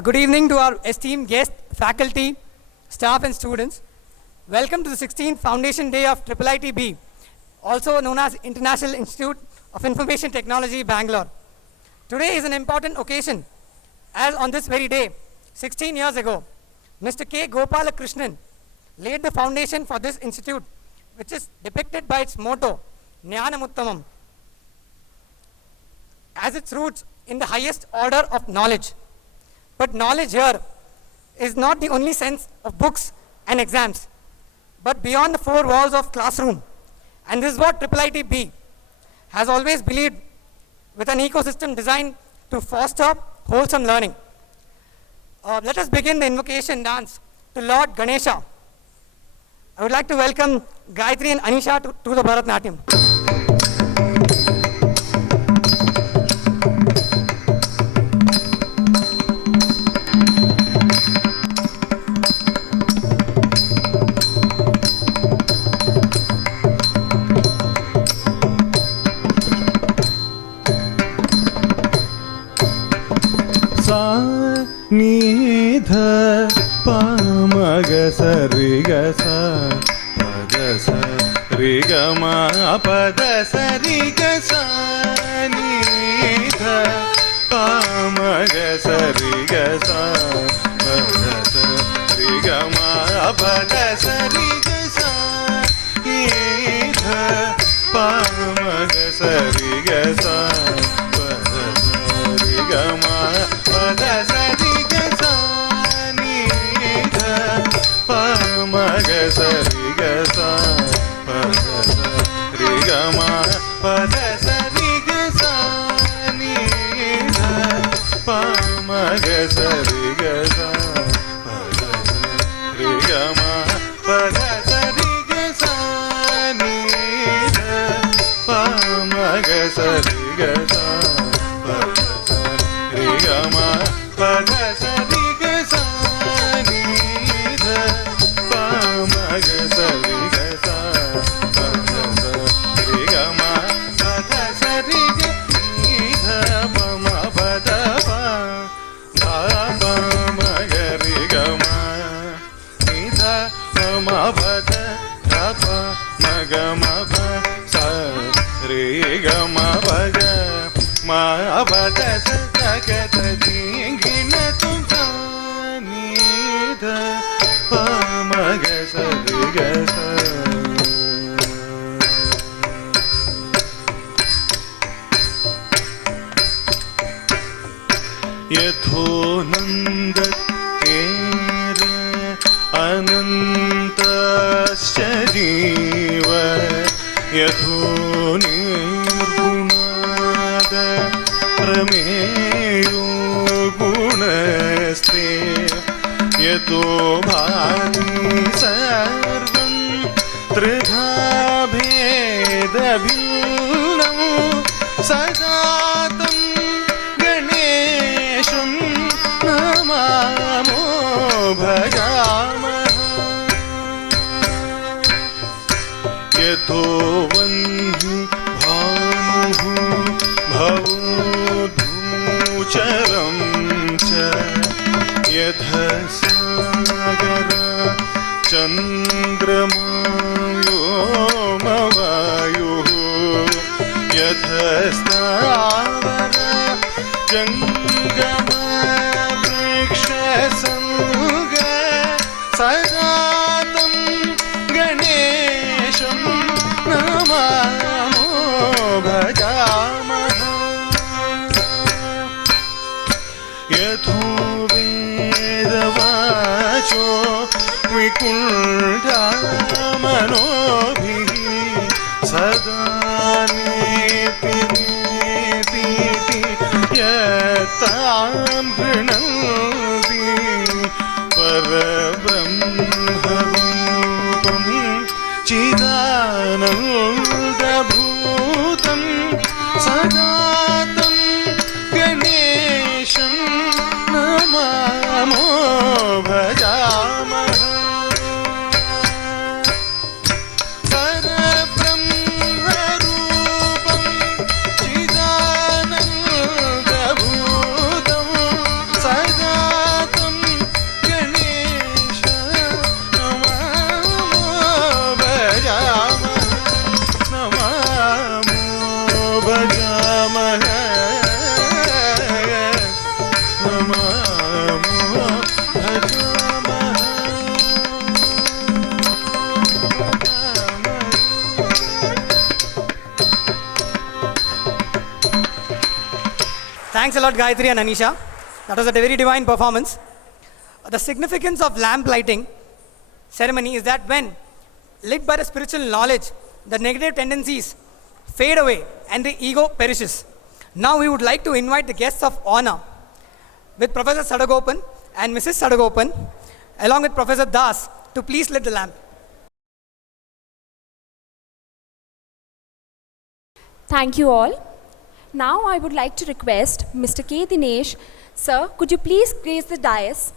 Good evening to our esteemed guests, faculty, staff and students. Welcome to the 16th Foundation Day of IIIT-B, also known as International Institute of Information Technology, Bangalore. Today is an important occasion, as on this very day, 16 years ago, Mr. K. Gopalakrishnan laid the foundation for this institute, which is depicted by its motto, Jnanamuttamam, as its roots in the highest order of knowledge. But knowledge here is not the only sense of books and exams, but beyond the four walls of classroom. And this is what IIIT-B has always believed, with an ecosystem designed to foster wholesome learning. Let us begin the invocation dance to Lord Ganesha. I would like to welcome Gayatri and Anisha to the Bharatnatyam. Nidha pamaga sariga sa pada sariga ma pada sariga sa nidha pamaga sariga sa pada sariga ma pada sariga sa nidha pamaga sariga sa pada sariga ma pada sariga sa nidha pamaga sariga sa pada sariga ma pada sariga sa nidha pamaga sariga sa pada sariga ma pada sariga sa nidha pamaga sariga sa pada sariga ma pada sariga sa nidha pamaga sariga sa pada sariga ma pada sariga nidha pama pada pa pamaga riga ma nidha pama pada pa maga ma pa sa riga ma pada ma pada sakata dingina tumta nidha pamaga sariga sa यथो नन्दतेर अनन्तश्च जीव यथो निर्गुणाद प्रमेयो गुणस्ते यतो भाति सर्वं त्रिधा भेदभिन्नं सजातं गणेशं नमामो भजामः यतो वह्नि भानुः भवोद्धूचरं च यथा सागर चन्द्रमा व्योमवायुः यथा स्थावर जङ्गम वृक्षसंग सजातं गणेशं नमामो भजामः यथो वेदवाचो विकुण्ठमनोभिः सदा नेति यत्तां गृह्णन्ति परब्रह्मरूपं चिदानन्दभूतं सजातं गणेशं नमामो भजामः परब्रह्मरूपं चिदानन्दभूतं सदा Thanks a lot, Gayatri and Anisha. That was a very divine performance. The significance of lamp lighting ceremony is that when lit by the spiritual knowledge, the negative tendencies fade away and the ego perishes. Now we would like to invite the guests of honor with Professor Sadagopan and Mrs. Sadagopan along with Professor Das to please lit the lamp. Thank you all. Now I would like to request Mr. K. Dinesh, sir, could you please grace the dais?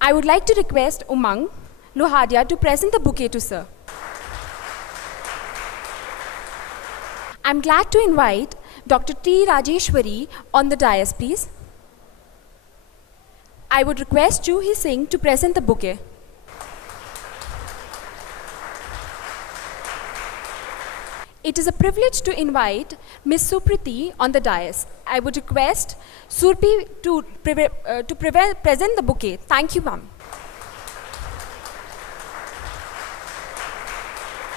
I would like to request Umang Lohadia to present the bouquet to sir. I'm glad to invite Dr. T. Rajeshwari on the dais, please. I would request Juhi Singh to present the bouquet. It is a privilege to invite Ms. Supriti on the dais. I would request Surpi to present the bouquet. Thank you, ma'am.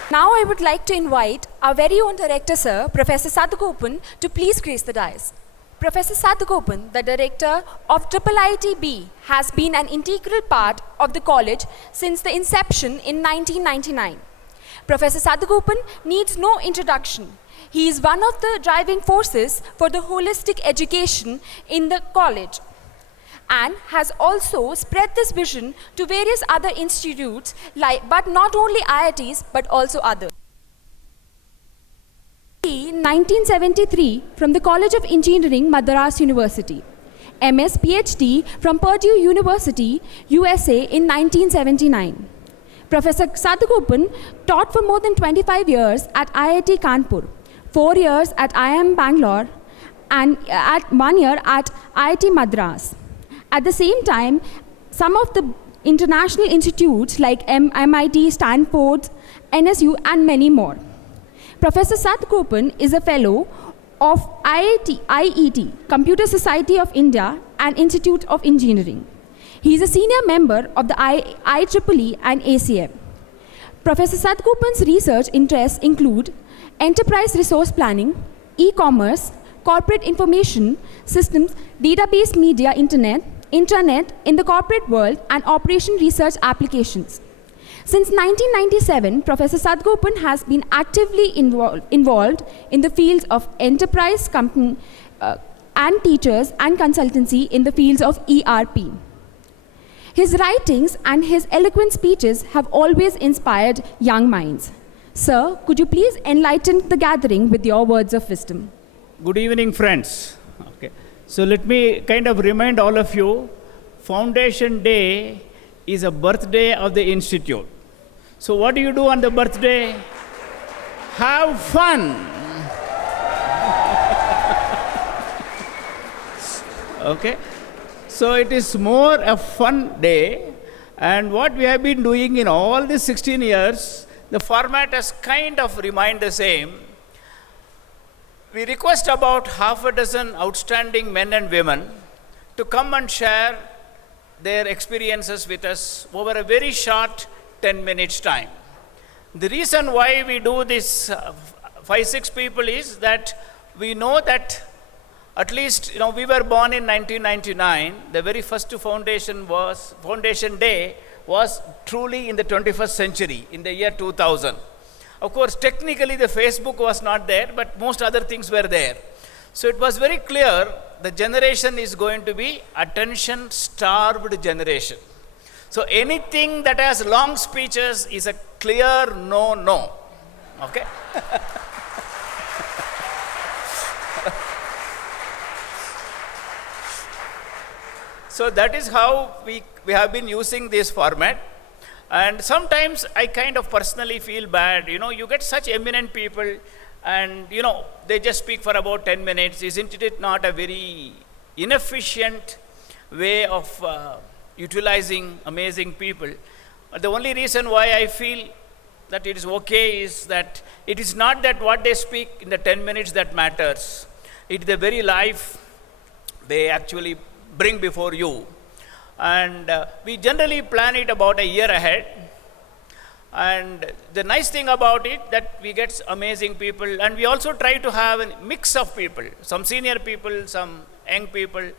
Now I would like to invite our very own director, sir, Professor Sadagopan, to please grace the dais. Professor Sadagopan, the director of IIIT-B, has been an integral part of the college since the inception in 1999. Professor Sadagopan needs no introduction. He is one of the driving forces for the holistic education in the college and has also spread this vision to various other institutes, but not only IITs, but also others. In 1973 from the College of Engineering, Madras University. MS PhD from Purdue University, USA in 1979. Professor Sadagopan taught for more than 25 years at IIT Kanpur, 4 years at IIM-Bangalore, and 1 year at IIT Madras. At the same time, some of the international institutes like MIT, Stanford, NSU, and many more. Professor Sadagopan is a fellow of IIT, Computer Society of India, and Institute of Engineering. He is a senior member of the IIIE and ACM. Professor Sadagopan's research interests include enterprise resource planning, e-commerce, corporate information systems, database media, intranet in the corporate world, and operation research applications. Since 1997, Professor Sadagopan has been actively involved in the fields of enterprise company and teachers and consultancy in the fields of ERP. His writings and his eloquent speeches have always inspired young minds. Sir, could you please enlighten the gathering with your words of wisdom? Good evening, friends. Okay. So let me kind of remind all of you, Foundation Day is a birthday of the institute. So what do you do on the birthday? Have fun. Okay. So it is more a fun day, and what we have been doing in all these 16 years, the format has kind of remained the same. We request about half a dozen outstanding men and women to come and share their experiences with us over a very short 10 minutes time. The reason why we do this 5-6 people is that we know that at least, we were born in 1999. The very first Foundation Day was truly in the 21st century, in the year 2000. Of course, technically the Facebook was not there, but most other things were there. So it was very clear the generation is going to be attention-starved generation. So anything that has long speeches is a clear no. Okay? So that is how we have been using this format. And sometimes I kind of personally feel bad. You get such eminent people and, they just speak for about 10 minutes. Isn't it not a very inefficient way of utilizing amazing people? The only reason why I feel that it is okay is that it is not that what they speak in the 10 minutes that matters. It's the very life they actually bring before you. And we generally plan it about a year ahead. And the nice thing about it that we get amazing people, and we also try to have a mix of people, some senior people, some young people,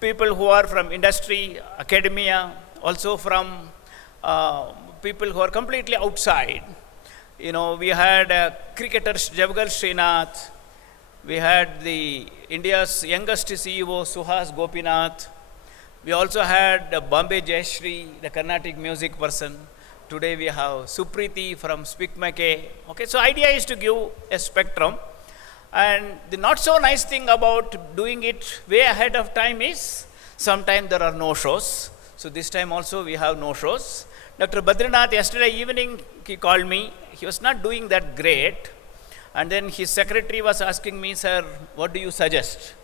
people who are from industry, academia, also from people who are completely outside. You know, we had cricketer Javagal Srinath, we had the India's youngest CEO Suhas Gopinath, we also had Bombay Jayashree, the Carnatic music person. Today we have Supriti from SPIC MACAY. Okay, so idea is to give a spectrum. And the not so nice thing about doing it way ahead of time is sometimes there are no shows. So this time also we have no shows. Dr. Badrinath, yesterday evening he called me. He was not doing that great. And then his secretary was asking me, sir, what do you suggest?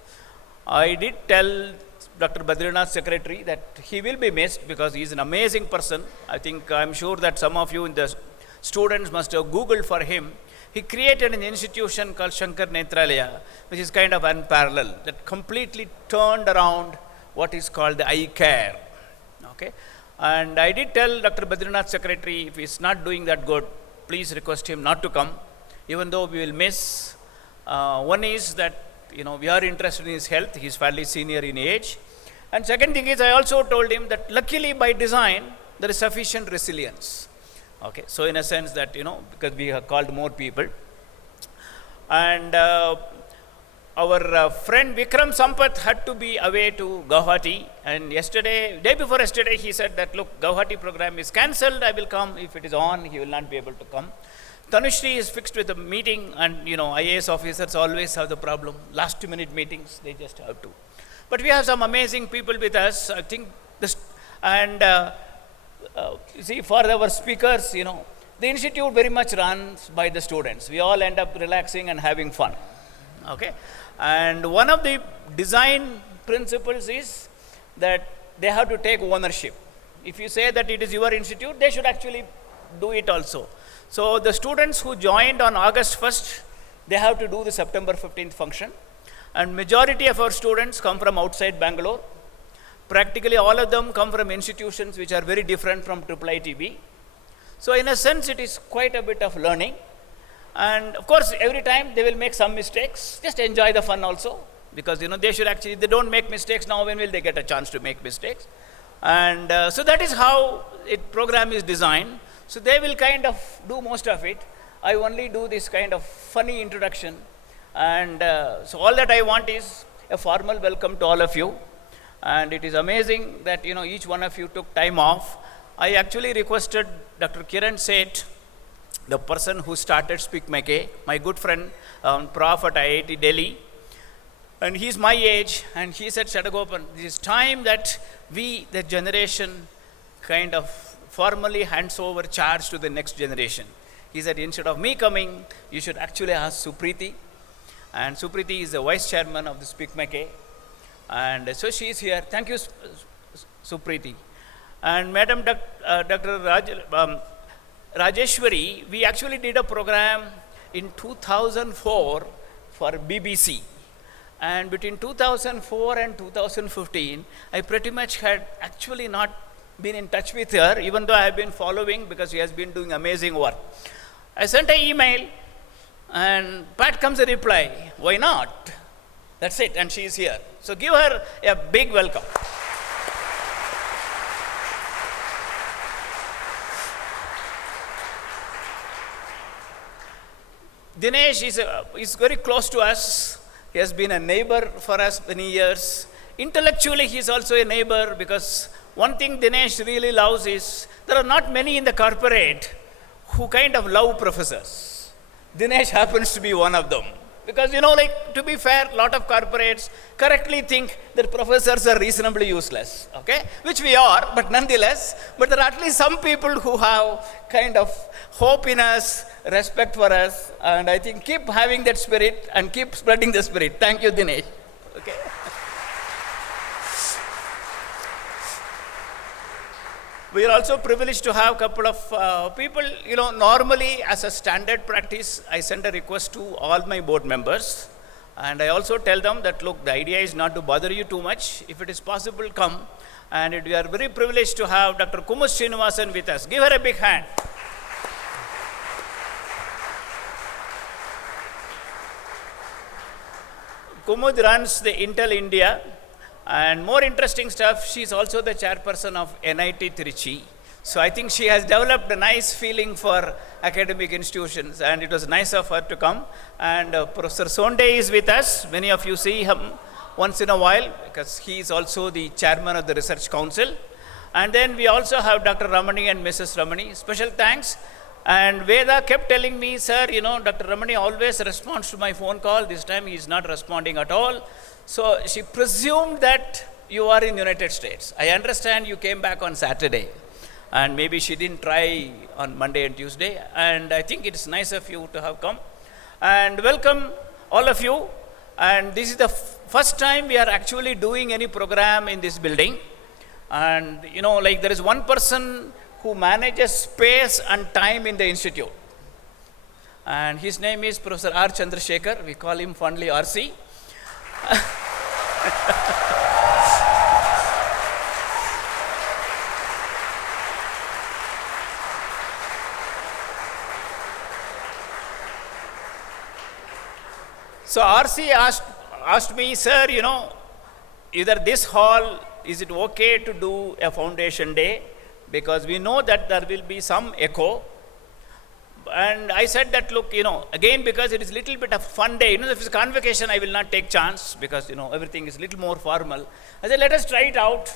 I did tell Dr. Badrinath's secretary that he will be missed because he is an amazing person. I'm sure that some of you in the students must have Googled for him. He created an institution called Shankar Netralaya, which is kind of unparalleled, that completely turned around what is called the eye care. Okay? And I did tell Dr. Badrinath's secretary, if he's not doing that good, please request him not to come, even though we will miss. One is that, we are interested in his health. He's fairly senior in age. And second thing is, I also told him that luckily by design, there is sufficient resilience. Okay, so in a sense that, because we have called more people. And our friend Vikram Sampath had to be away to Guwahati. And day before yesterday, he said that, look, Guwahati program is cancelled. I will come. If it is on, he will not be able to come. Tanushri is fixed with a meeting, and IAS officers always have the problem. Last minute meetings, they just have to. But we have some amazing people with us. I think you see, for our speakers, the institute very much runs by the students. We all end up relaxing and having fun. Okay? And one of the design principles is that they have to take ownership. If you say that it is your institute, they should actually do it also. So the students who joined on August 1st, they have to do the September 15th function. And majority of our students come from outside Bangalore. Practically all of them come from institutions which are very different from IIIT-B. So in a sense, it is quite a bit of learning. And of course, every time they will make some mistakes. Just enjoy the fun also. Because they should actually, if they don't make mistakes now, when will they get a chance to make mistakes? And so that is how program is designed. So they will kind of do most of it. I only do this kind of funny introduction. And so all that I want is a formal welcome to all of you. And it is amazing that, each one of you took time off. I actually requested Dr. Kiran Seth, the person who started SPIC MACAY, my good friend, Prof at IIT Delhi. And he's my age, and he said, Shatagopan, it is time that we, the generation, kind of formally hands over charge to the next generation. He said, instead of me coming, you should actually ask Supriti. And Supriti is the vice chairman of the SPIC MACAY. And so she is here. Thank you, Supriti. And Madam Dr. Rajeshwari, we actually did a program in 2004 for BBC. And between 2004 and 2015, I pretty much had actually not been in touch with her, even though I have been following because she has been doing amazing work. I sent an email, and Pat comes a reply, why not? That's it, and she is here. So give her a big welcome. Dinesh is very close to us. He has been a neighbor for us many years. Intellectually, he is also a neighbor because one thing Dinesh really loves is there are not many in the corporate who kind of love professors. Dinesh happens to be one of them. Because, to be fair, a lot of corporates correctly think that professors are reasonably useless, okay? Which we are, but nonetheless, but there are at least some people who have kind of hope in us, respect for us, and I think keep having that spirit and keep spreading the spirit. Thank you, Dinesh. Okay. We are also privileged to have a couple of people, normally as a standard practice, I send a request to all my board members. And I also tell them that, look, the idea is not to bother you too much. If it is possible, come. And we are very privileged to have Dr. Kumus Srinivasan with us. Give her a big hand. Kumud runs the Intel India, and more interesting stuff, she's also the chairperson of NIT Trichy. So I think she has developed a nice feeling for academic institutions, and it was nice of her to come. And Professor Sonde is with us. Many of you see him once in a while because he is also the chairman of the Research Council. And then we also have Dr. Ramani and Mrs. Ramani. Special thanks. And Veda kept telling me, sir, you know, Dr. Ramani always responds to my phone call. This time he is not responding at all. So she presumed that you are in United States. I understand you came back on Saturday. And maybe she didn't try on Monday and Tuesday. And I think it is nice of you to have come. And welcome all of you. And this is the first time we are actually doing any program in this building. And you know, like there is one person who manages space and time in the institute. And his name is Professor R. Chandrasekhar. We call him fondly RC. So RC asked me, sir, you know, either this hall, is it okay to do a foundation day? Because we know that there will be some echo. And I said that, look, you know, again, because it is a little bit of fun day, you know, if it's a convocation, I will not take chance because, you know, everything is a little more formal. I said, let us try it out.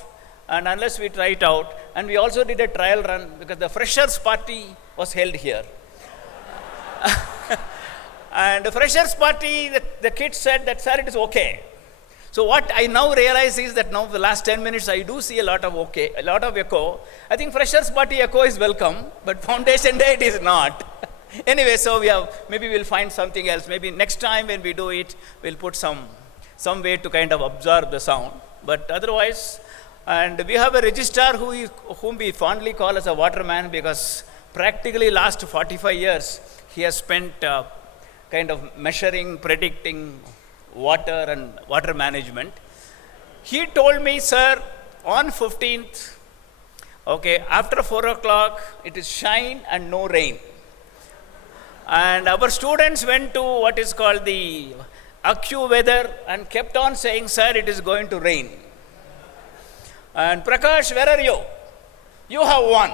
And unless we try it out, and we also did a trial run because the freshers party was held here. And the freshers party, the kids said that, sir, it is okay. So what I now realize is that now the last 10 minutes, I do see a lot of echo. I think freshers party echo is welcome, but foundation day it is not. Anyway, so maybe we'll find something else. Maybe next time when we do it, we'll put some way to kind of absorb the sound. But otherwise, and we have a registrar whom we fondly call as a waterman because practically last 45 years, he has spent kind of measuring, predicting water and water management. He told me, sir, on 15th, okay, after 4 o'clock, it is shine and no rain. And our students went to what is called the AccuWeather and kept on saying, sir, it is going to rain. And Prakash, where are you? You have won.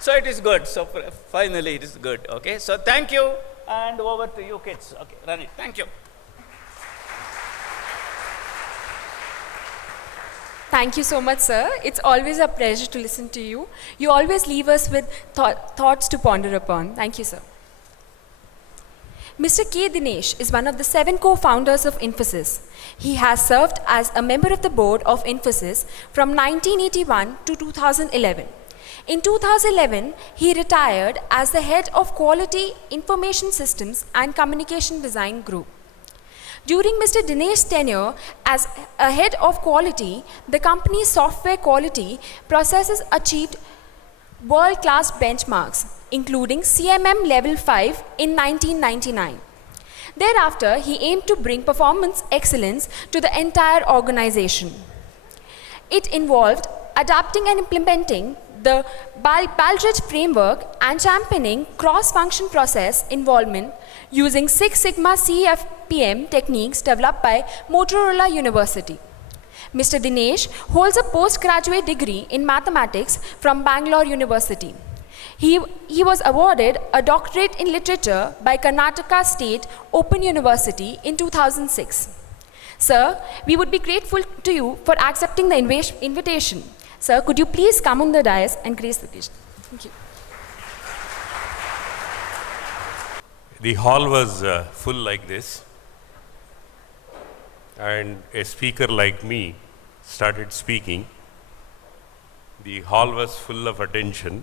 So it is good. So finally it is good. Okay. So thank you. And over to you kids. Okay. Run it. Thank you. Thank you so much, sir. It's always a pleasure to listen to you. You always leave us with thoughts to ponder upon. Thank you, sir. Mr. K. Dinesh is one of the 7 co-founders of Infosys. He has served as a member of the board of Infosys from 1981 to 2011. In 2011, he retired as the head of Quality Information Systems and Communication Design Group. During Mr. Dinesh's tenure as a head of quality, the company's software quality processes achieved world-class benchmarks, including CMM Level 5 in 1999. Thereafter, he aimed to bring performance excellence to the entire organization. It involved adapting and implementing the Baldrige framework and championing cross-function process involvement using Six Sigma CFPM techniques developed by Motorola University. Mr. Dinesh holds a postgraduate degree in mathematics from Bangalore University. He was awarded a doctorate in literature by Karnataka State Open University in 2006. Sir, we would be grateful to you for accepting the invitation. Sir, could you please come on the dais and grace the occasion? Thank you. The hall was full like this, and a speaker like me started speaking. The hall was full of attention,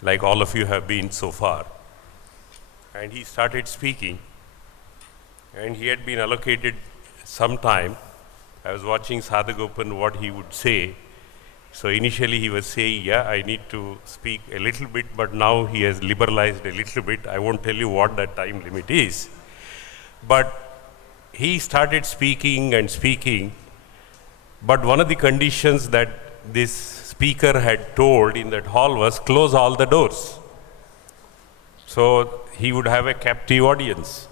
like all of you have been so far. And he started speaking, and he had been allocated some time. I was watching Sadhagopan, what he would say. So initially he was saying, yeah, I need to speak a little bit, but now he has liberalized a little bit. I won't tell you what that time limit is. But he started speaking and speaking. But one of the conditions that this speaker had told in that hall was close all the doors. So he would have a captive audience.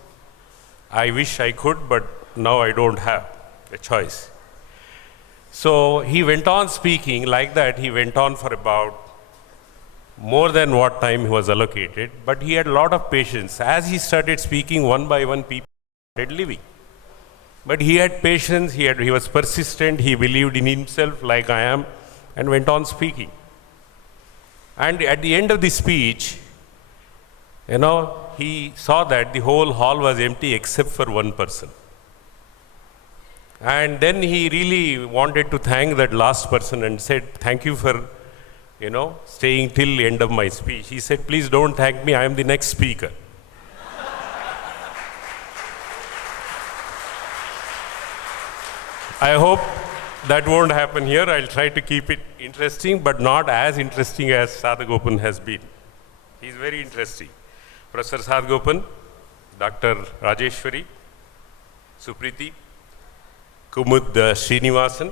I wish I could, but now I don't have a choice. So he went on speaking like that. He went on for about more than what time he was allocated, but he had a lot of patience. As he started speaking, one by one people started leaving. But he had patience, he was persistent, he believed in himself like I am, and went on speaking. And at the end of the speech, he saw that the whole hall was empty except for one person. And then he really wanted to thank that last person and said, thank you for, staying till the end of my speech. He said, please don't thank me, I am the next speaker. I hope that won't happen here. I'll try to keep it interesting, but not as interesting as Sadhagopan has been. He's very interesting. Professor Sadhagopan, Dr. Rajeshwari, Supriti, Kumud Srinivasan,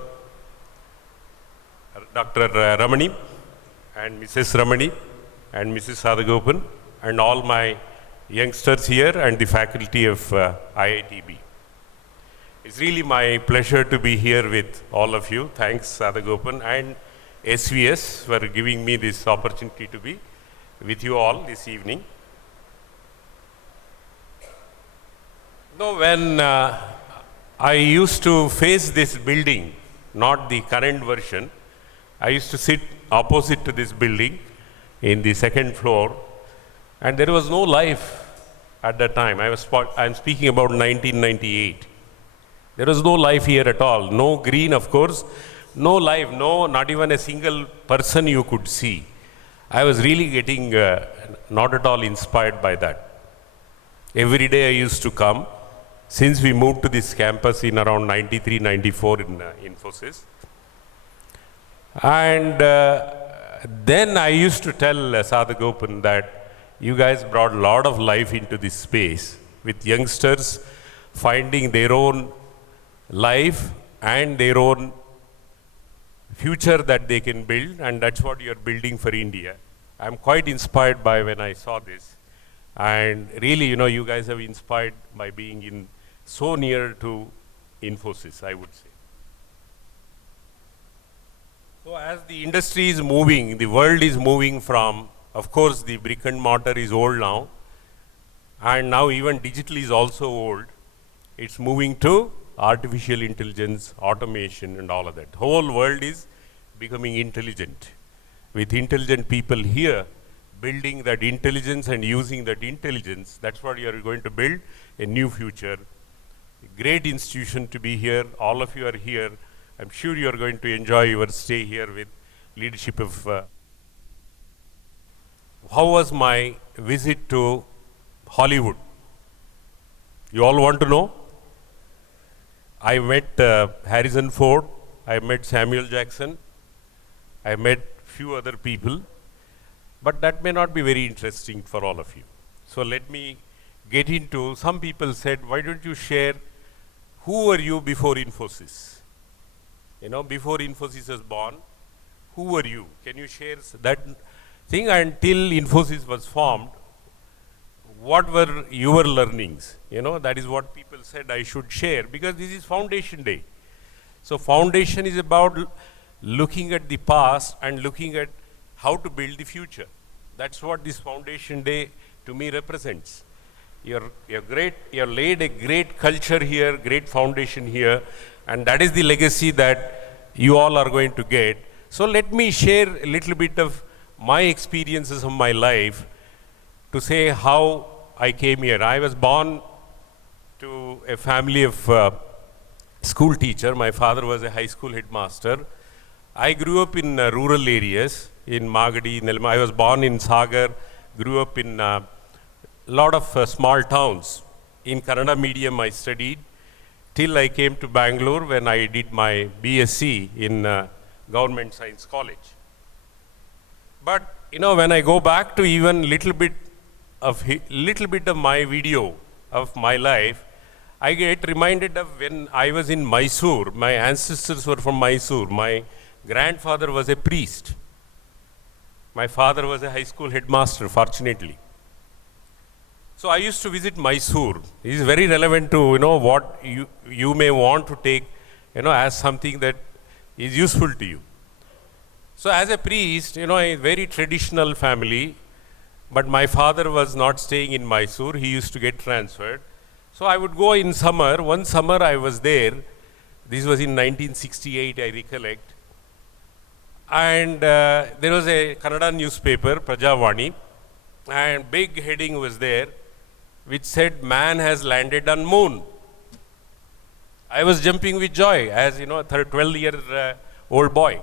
Dr. Ramani, and Mrs. Ramani, and Mrs. Sadhagopan, and all my youngsters here and the faculty of IIIT-B. It's really my pleasure to be here with all of you. Thanks, Sadhagopan and SVS for giving me this opportunity to be with you all this evening. When I used to face this building, not the current version, I used to sit opposite to this building in the second floor, and there was no life at that time. I'm speaking about 1998. There was no life here at all. No green, of course. No life, not even a single person you could see. I was really getting not at all inspired by that. Every day I used to come, since we moved to this campus in around 93, 94 in Infosys. And then I used to tell Sadhagopan that you guys brought a lot of life into this space with youngsters finding their own life and their own future that they can build, and that's what you're building for India. I'm quite inspired by when I saw this, and really, you guys have inspired by being so near to Infosys, I would say. So as the industry is moving, the world is moving from, of course, the brick and mortar is old now, and now even digital is also old. It's moving to artificial intelligence, automation, and all of that. The whole world is becoming intelligent. With intelligent people here, building that intelligence and using that intelligence, that's what you are going to build a new future. A great institution to be here. All of you are here. I'm sure you are going to enjoy your stay here with leadership of... How was my visit to Hollywood? You all want to know? I met Harrison Ford, I met Samuel Jackson, I met few other people, but that may not be very interesting for all of you. So let me get into, some people said, why don't you share who were you before Infosys? Before Infosys was born, who were you? Can you share that thing? Until Infosys was formed, what were your learnings? That is what people said I should share, because this is Foundation Day. So Foundation is about looking at the past and looking at how to build the future. That's what this Foundation Day to me represents. You're laid a great culture here, great foundation here, and that is the legacy that you all are going to get. So let me share a little bit of my experiences of my life to say how I came here. I was born to a family of school teacher. My father was a high school headmaster. I grew up in rural areas in Magadi, Nelma. I was born in Sagar, grew up in a lot of small towns. In Kannada medium I studied till I came to Bangalore when I did my BSc in Government Science College. But when I go back to even little bit of my video of my life, I get reminded of when I was in Mysore. My ancestors were from Mysore. My grandfather was a priest. My father was a high school headmaster, fortunately. So I used to visit Mysore. This is very relevant to what you may want to take as something that is useful to you. So as a priest, a very traditional family, but my father was not staying in Mysore. He used to get transferred. So I would go in summer. One summer I was there. This was in 1968, I recollect. And there was a Kannada newspaper, Prajavani, and big heading was there, which said, "Man has landed on moon." I was jumping with joy as, a 12-year-old boy.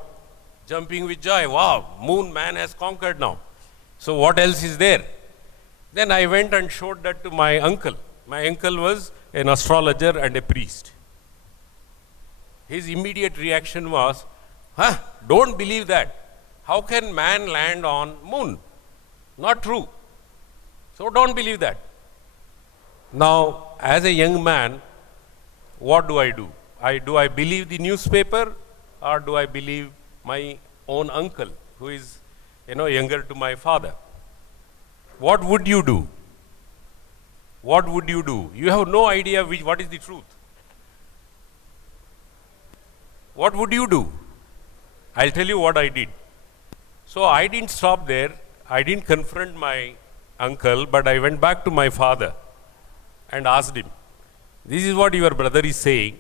Jumping with joy. Wow, moon man has conquered now. So what else is there? Then I went and showed that to my uncle. My uncle was an astrologer and a priest. His immediate reaction was, don't believe that. How can man land on moon? Not true. So don't believe that. Now, as a young man, what do? Do I believe the newspaper, or do I believe my own uncle, who is, younger to my father? What would you do? What would you do? You have no idea what is the truth. What would you do? I'll tell you what I did. So I didn't stop there. I didn't confront my uncle, but I went back to my father and asked him, "This is what your brother is saying,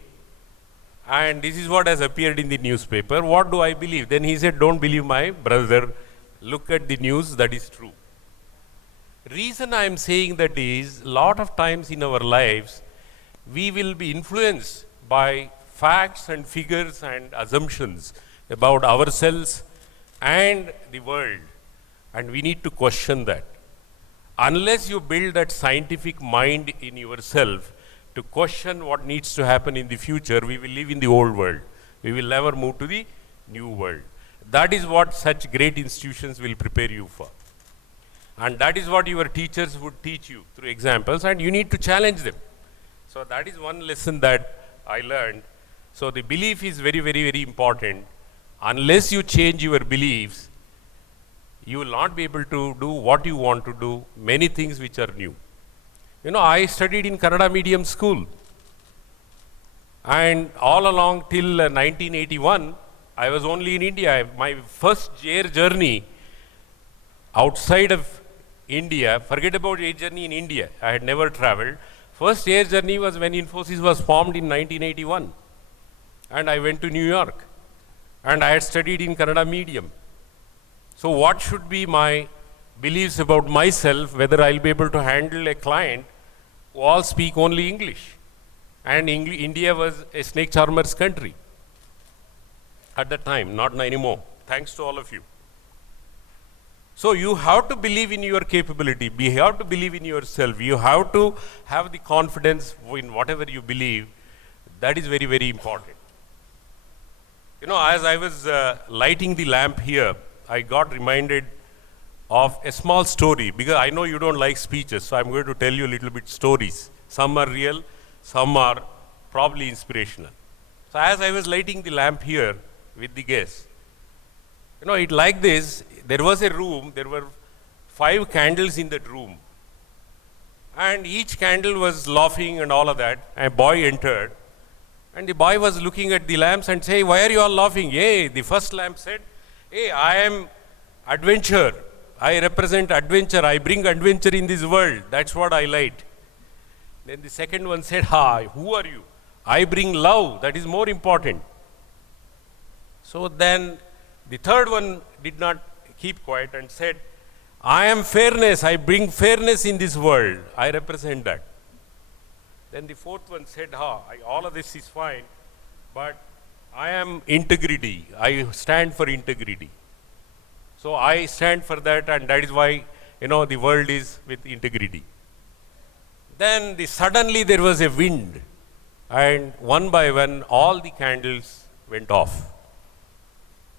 and this is what has appeared in the newspaper. What do I believe?" Then he said, "Don't believe my brother. Look at the news, that is true." Reason I am saying that is, lot of times in our lives, we will be influenced by facts and figures and assumptions about ourselves and the world, and we need to question that. Unless you build that scientific mind in yourself to question what needs to happen in the future, we will live in the old world. We will never move to the new world. That is what such great institutions will prepare you for. And that is what your teachers would teach you through examples, and you need to challenge them. So that is one lesson that I learned. So the belief is very, very, very important. Unless you change your beliefs, you will not be able to do what you want to do, many things which are new. I studied in Kannada medium school. And all along till 1981, I was only in India. My first air journey outside of India, forget about air journey in India, I had never traveled. First air journey was when Infosys was formed in 1981. And I went to New York. And I had studied in Kannada medium. So what should be my beliefs about myself, whether I'll be able to handle a client who all speak only English? And India was a snake charmer's country at that time, not anymore, thanks to all of you. So you have to believe in your capability, you have to believe in yourself, you have to have the confidence in whatever you believe. That is very, very important. As I was lighting the lamp here, I got reminded of a small story, because I know you don't like speeches, so I'm going to tell you a little bit stories. Some are real, some are probably inspirational. So as I was lighting the lamp here with the guests, it like this, there was a room, there were 5 candles in that room. And each candle was laughing and all of that. A boy entered, and the boy was looking at the lamps and say, "Why are you all laughing?" "Hey," the first lamp said, "Hey, I am adventure. I represent adventure. I bring adventure in this world. That's what I light." Then the second one said, "Who are you?" "I bring love. That is more important." So then the third one did not keep quiet and said, "I am fairness. I bring fairness in this world. I represent that." Then the fourth one said, "All of this is fine, but I am integrity. I stand for integrity. So I stand for that, and that is why, the world is with integrity." Then suddenly there was a wind, and one by one all the candles went off.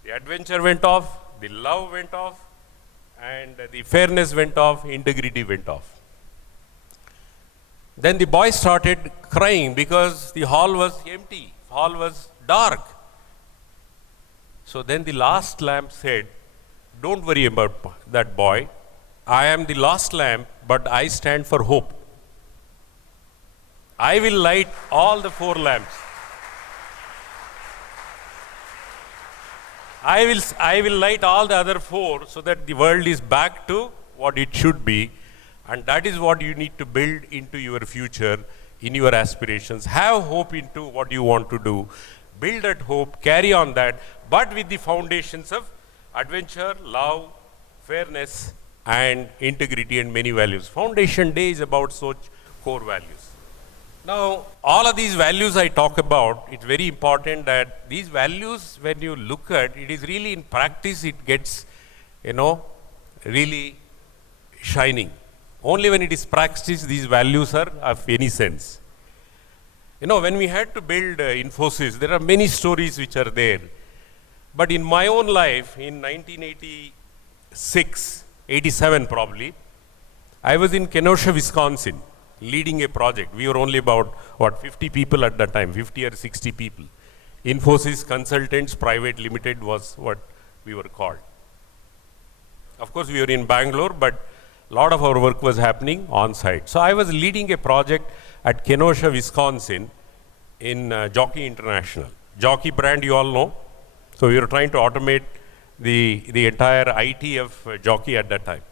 The adventure went off, the love went off, and the fairness went off, integrity went off. Then the boy started crying because the hall was empty, hall was dark. So then the last lamp said, don't worry about that boy. I am the last lamp, but I stand for hope. I will light all the 4 lamps. I will light all the other 4 so that the world is back to what it should be. And that is what you need to build into your future, in your aspirations. Have hope into what you want to do. Build that hope, carry on that, but with the foundations of adventure, love, fairness, and integrity, and many values. Foundation Day is about such core values. Now, all of these values I talk about, it's very important that these values, when you look at, it is really in practice, it gets, really shining. Only when it is practiced, these values are of any sense. When we had to build Infosys, there are many stories which are there. But in my own life, in 1986, 87 probably, I was in Kenosha, Wisconsin, leading a project. We were only about, 50 people at that time, 50 or 60 people. Infosys Consultants Private Limited was what we were called. Of course, we were in Bangalore, but a lot of our work was happening on site. So I was leading a project at Kenosha, Wisconsin in Jockey International. Jockey brand you all know. So we were trying to automate the entire IT of Jockey at that time.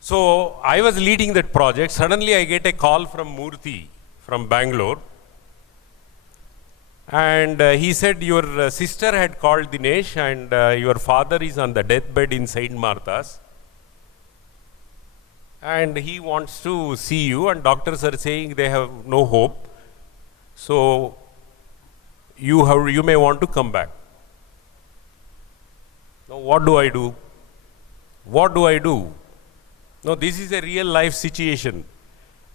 So I was leading that project. Suddenly I get a call from Murthy from Bangalore. And he said, your sister had called Dinesh and your father is on the deathbed in St. Martha's. And he wants to see you, and doctors are saying they have no hope. So you may want to come back. Now what do I do? What do I do? No, this is a real life situation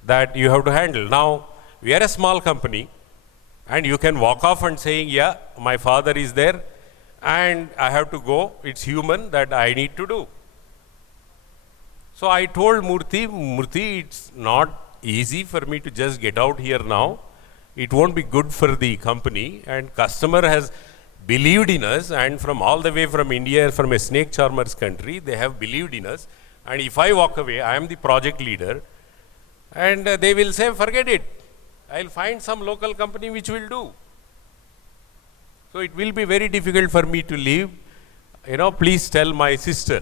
that you have to handle. Now, we are a small company, and you can walk off and saying, yeah, my father is there, and I have to go. It's human that I need to do. So I told Murthy, it's not easy for me to just get out here now. It won't be good for the company, and customer has believed in us, and from all the way from India, from a snake charmer's country, they have believed in us. And if I walk away, I am the project leader, and they will say, forget it. I'll find some local company which will do. So it will be very difficult for me to leave. Please tell my sister.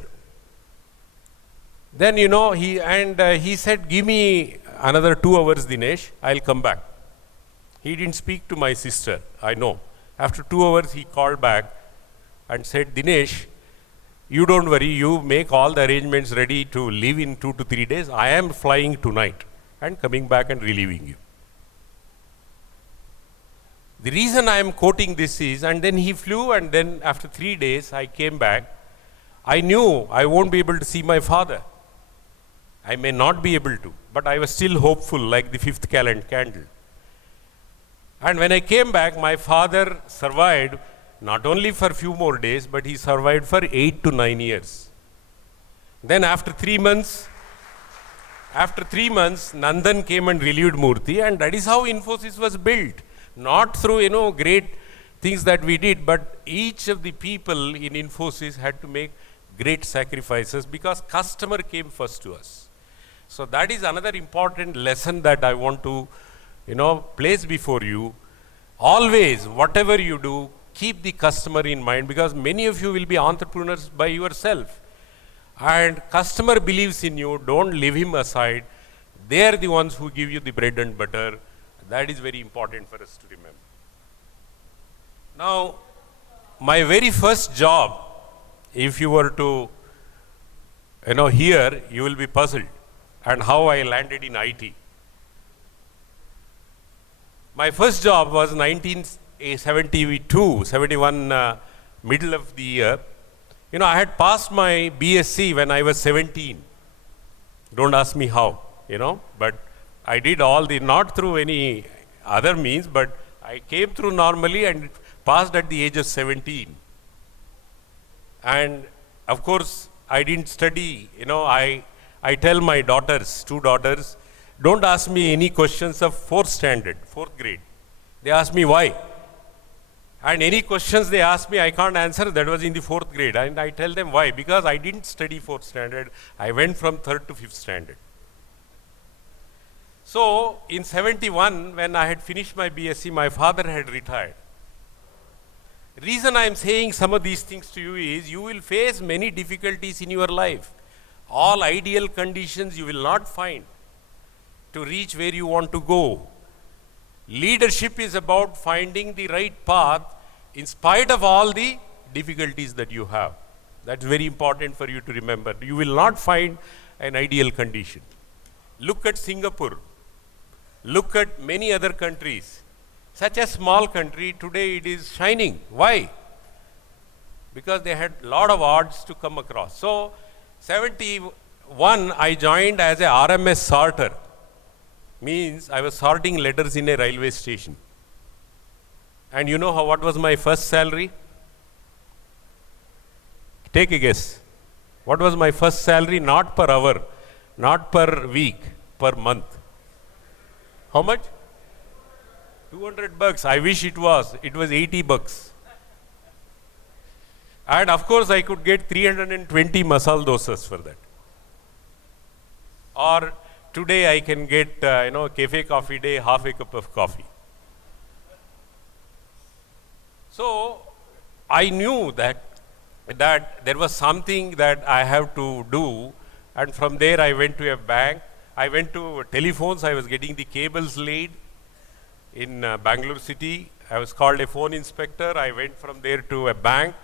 Then, he said, give me another 2 hours, Dinesh, I'll come back. He didn't speak to my sister, I know. After 2 hours, he called back and said, Dinesh, you don't worry, you make all the arrangements ready to leave in 2 to 3 days. I am flying tonight and coming back and relieving you. The reason I am quoting this is, and then he flew, and then after 3 days, I came back. I knew I won't be able to see my father. I may not be able to, but I was still hopeful, like the 5th candle. And when I came back, my father survived not only for a few more days, but he survived for 8 to 9 years. Then after 3 months, Nandan came and relieved Murthy, and that is how Infosys was built. Not through, great things that we did, but each of the people in Infosys had to make great sacrifices because customer came first to us. So that is another important lesson that I want to, place before you. Always, whatever you do, keep the customer in mind, because many of you will be entrepreneurs by yourself. And customer believes in you, don't leave him aside. They are the ones who give you the bread and butter. That is very important for us to remember. Now, my very first job, if you were to, hear, you will be puzzled, and how I landed in IT. My first job was 1972, 71, middle of the year. I had passed my BSc when I was 17. Don't ask me how, but I did all not through any other means, but I came through normally and passed at the age of 17. And of course, I didn't study. I tell my daughters, 2 daughters, don't ask me any questions of 4th grade. They ask me why. And any questions they ask me, I can't answer. That was in the 4th grade. And I tell them why. Because I didn't study 4th standard. I went from 3rd to 5th standard. So, in 71, when I had finished my BSc, my father had retired. Reason I am saying some of these things to you is, you will face many difficulties in your life. All ideal conditions you will not find to reach where you want to go. Leadership is about finding the right path in spite of all the difficulties that you have. That's very important for you to remember. You will not find an ideal condition. Look at Singapore. Look at many other countries. Such a small country, today it is shining. Why? Because they had a lot of odds to come across. So, 71, I joined as a RMS sorter. Means I was sorting letters in a railway station. And you know what was my first salary? Take a guess. What was my first salary? Not per hour, not per week, per month. How much? $200. I wish it was. It was $80. And of course, I could get 320 masala dosas for that. Or today I can get, cafe coffee day, half a cup of coffee. So, I knew that there was something that I have to do, and from there I went to a bank. I went to telephones. I was getting the cables laid in Bangalore city. I was called a phone inspector. I went from there to a bank,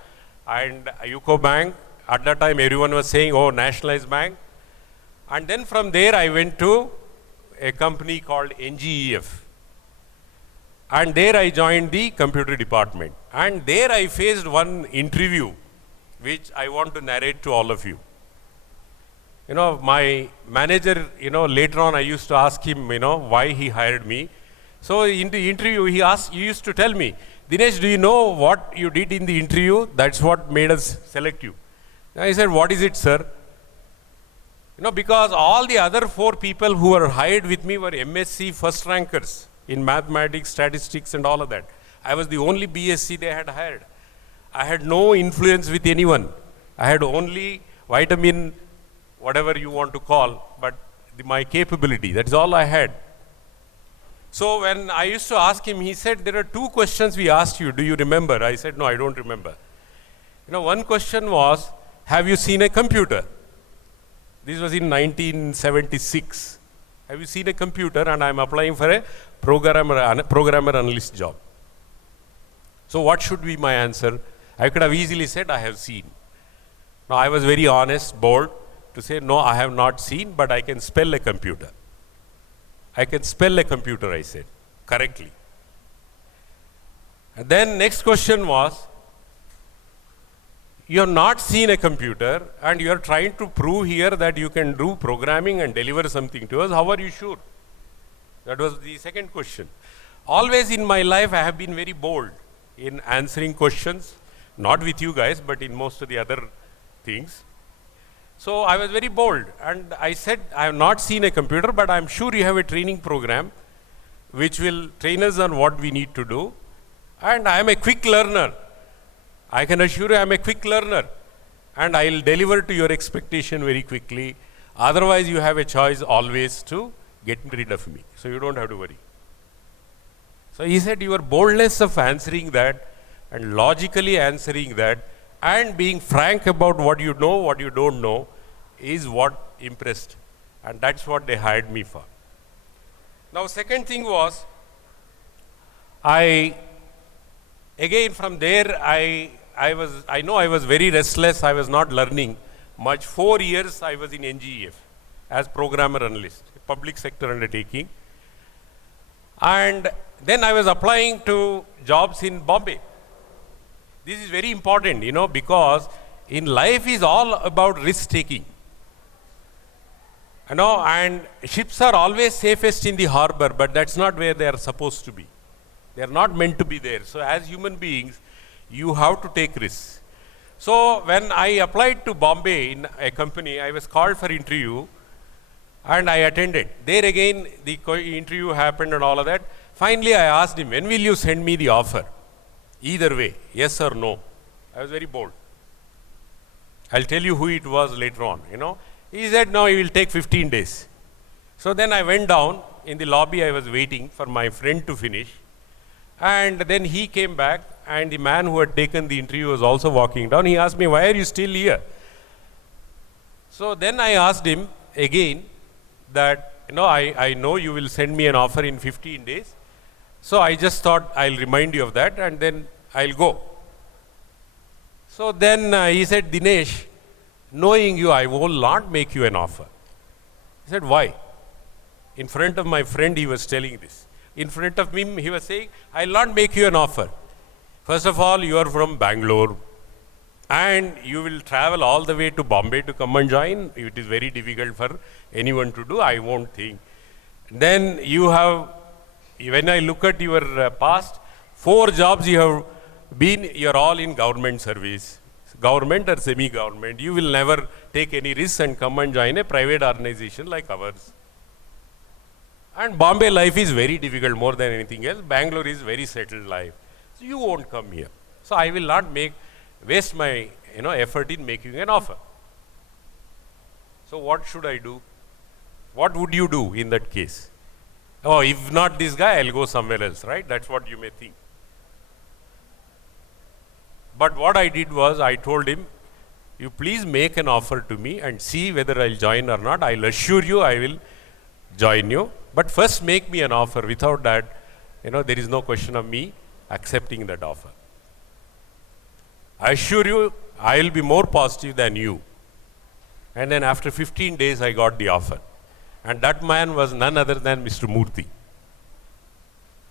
and a UCO bank. At that time, everyone was saying, oh, nationalized bank. And then from there, I went to a company called NGEF. And there I joined the computer department. And there I faced one interview, which I want to narrate to all of you. My manager, later on I used to ask him, why he hired me. So in the interview, he used to tell me, Dinesh, do you know what you did in the interview? That's what made us select you. And I said, what is it, sir? Because all the other 4 people who were hired with me were MSc first rankers in mathematics, statistics, and all of that. I was the only BSc they had hired. I had no influence with anyone. I had only vitamin, whatever you want to call, but my capability, that's all I had. So when I used to ask him, he said, there are 2 questions we asked you. Do you remember? I said, no, I don't remember. One question was, have you seen a computer? This was in 1976. Have you seen a computer? And I'm applying for a programmer analyst job. So what should be my answer? I could have easily said, I have seen. Now I was very honest, bold, to say, no, I have not seen, but I can spell a computer. I can spell a computer, I said, correctly. And then next question was, you have not seen a computer and you are trying to prove here that you can do programming and deliver something to us. How are you sure? That was the second question. Always in my life, I have been very bold in answering questions, not with you guys, but in most of the other things. So I was very bold and I said, I have not seen a computer, but I'm sure you have a training program which will train us on what we need to do. And I am a quick learner. I can assure you I am a quick learner and I will deliver to your expectation very quickly. Otherwise, you have a choice always to get rid of me. So you don't have to worry. So he said, your boldness of answering that and logically answering that and being frank about what you know, what you don't know is what impressed. And that's what they hired me for. Now, second thing was, again from there, I know I was very restless. I was not learning much. 4 years I was in NGEF as programmer analyst, public sector undertaking. And then I was applying to jobs in Bombay. This is very important, because in life is all about risk taking. And ships are always safest in the harbor, but that's not where they are supposed to be. They are not meant to be there. So as human beings, you have to take risks. So when I applied to Bombay in a company, I was called for interview and I attended. There again, the interview happened and all of that. Finally, I asked him, when will you send me the offer? Either way, yes or no. I was very bold. I'll tell you who it was later on, you know. He said, no, it will take 15 days. So then I went down. In the lobby, I was waiting for my friend to finish. And then he came back, and the man who had taken the interview was also walking down. He asked me, why are you still here? So then I asked him again that, you know, I know you will send me an offer in 15 days. So I just thought I'll remind you of that, and then I'll go. So then he said, Dinesh, knowing you, I will not make you an offer. He said, why? In front of my friend, he was telling this. In front of him, he was saying, I'll not make you an offer. First of all, you are from Bangalore and you will travel all the way to Bombay to come and join. It is very difficult for anyone to do, I won't think. Then you have, when I look at your past, 4 jobs you have been, you're all in government service, government or semi-government. You will never take any risks and come and join a private organization like ours. And Bombay life is very difficult more than anything else. Bangalore is very settled life. So you won't come here. So I will not waste my effort in making an offer. So what should I do? What would you do in that case? Oh, if not this guy, I'll go somewhere else, right? That's what you may think. But what I did was, I told him, you please make an offer to me and see whether I'll join or not. I'll assure you I will join you. But first make me an offer. Without that, there is no question of me accepting that offer. I assure you, I'll be more positive than you. And then after 15 days, I got the offer. And that man was none other than Mr. Murthy,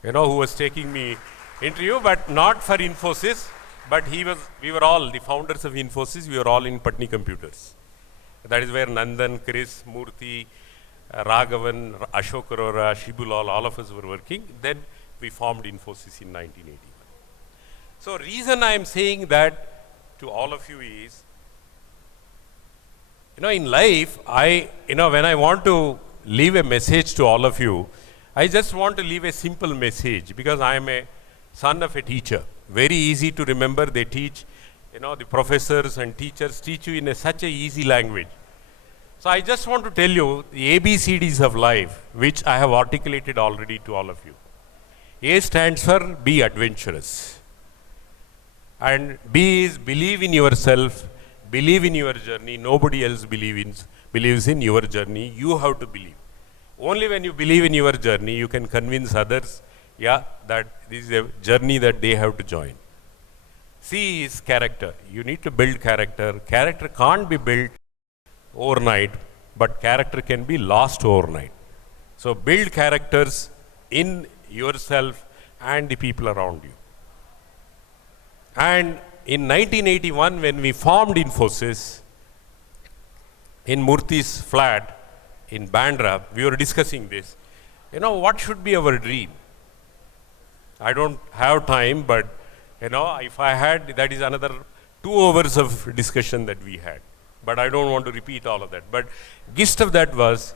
who was taking me interview, but not for Infosys, but we were all the founders of Infosys. We were all in Patni Computers. That is where Nandan, Chris, Murthy, Raghavan, Ashok Arora, Shibulal, all of us were working. Then we formed Infosys in 1981. So reason I am saying that to all of you is, in life, when I want to leave a message to all of you, I just want to leave a simple message because I am a son of a teacher. Very easy to remember. They teach, the professors and teachers teach you in such a easy language. So I just want to tell you the ABCDs of life, which I have articulated already to all of you. A stands for be adventurous. And B is believe in yourself, believe in your journey. Nobody else believes in your journey. You have to believe. Only when you believe in your journey, you can convince others, that this is a journey that they have to join. C is character. You need to build character. Character can't be built overnight, but character can be lost overnight. So build characters in yourself and the people around you. And in 1981, when we formed Infosys, in Murthy's flat in Bandra, we were discussing this. What should be our dream? I don't have time, but if I had, that is another 2 hours of discussion that we had. But I don't want to repeat all of that. But gist of that was,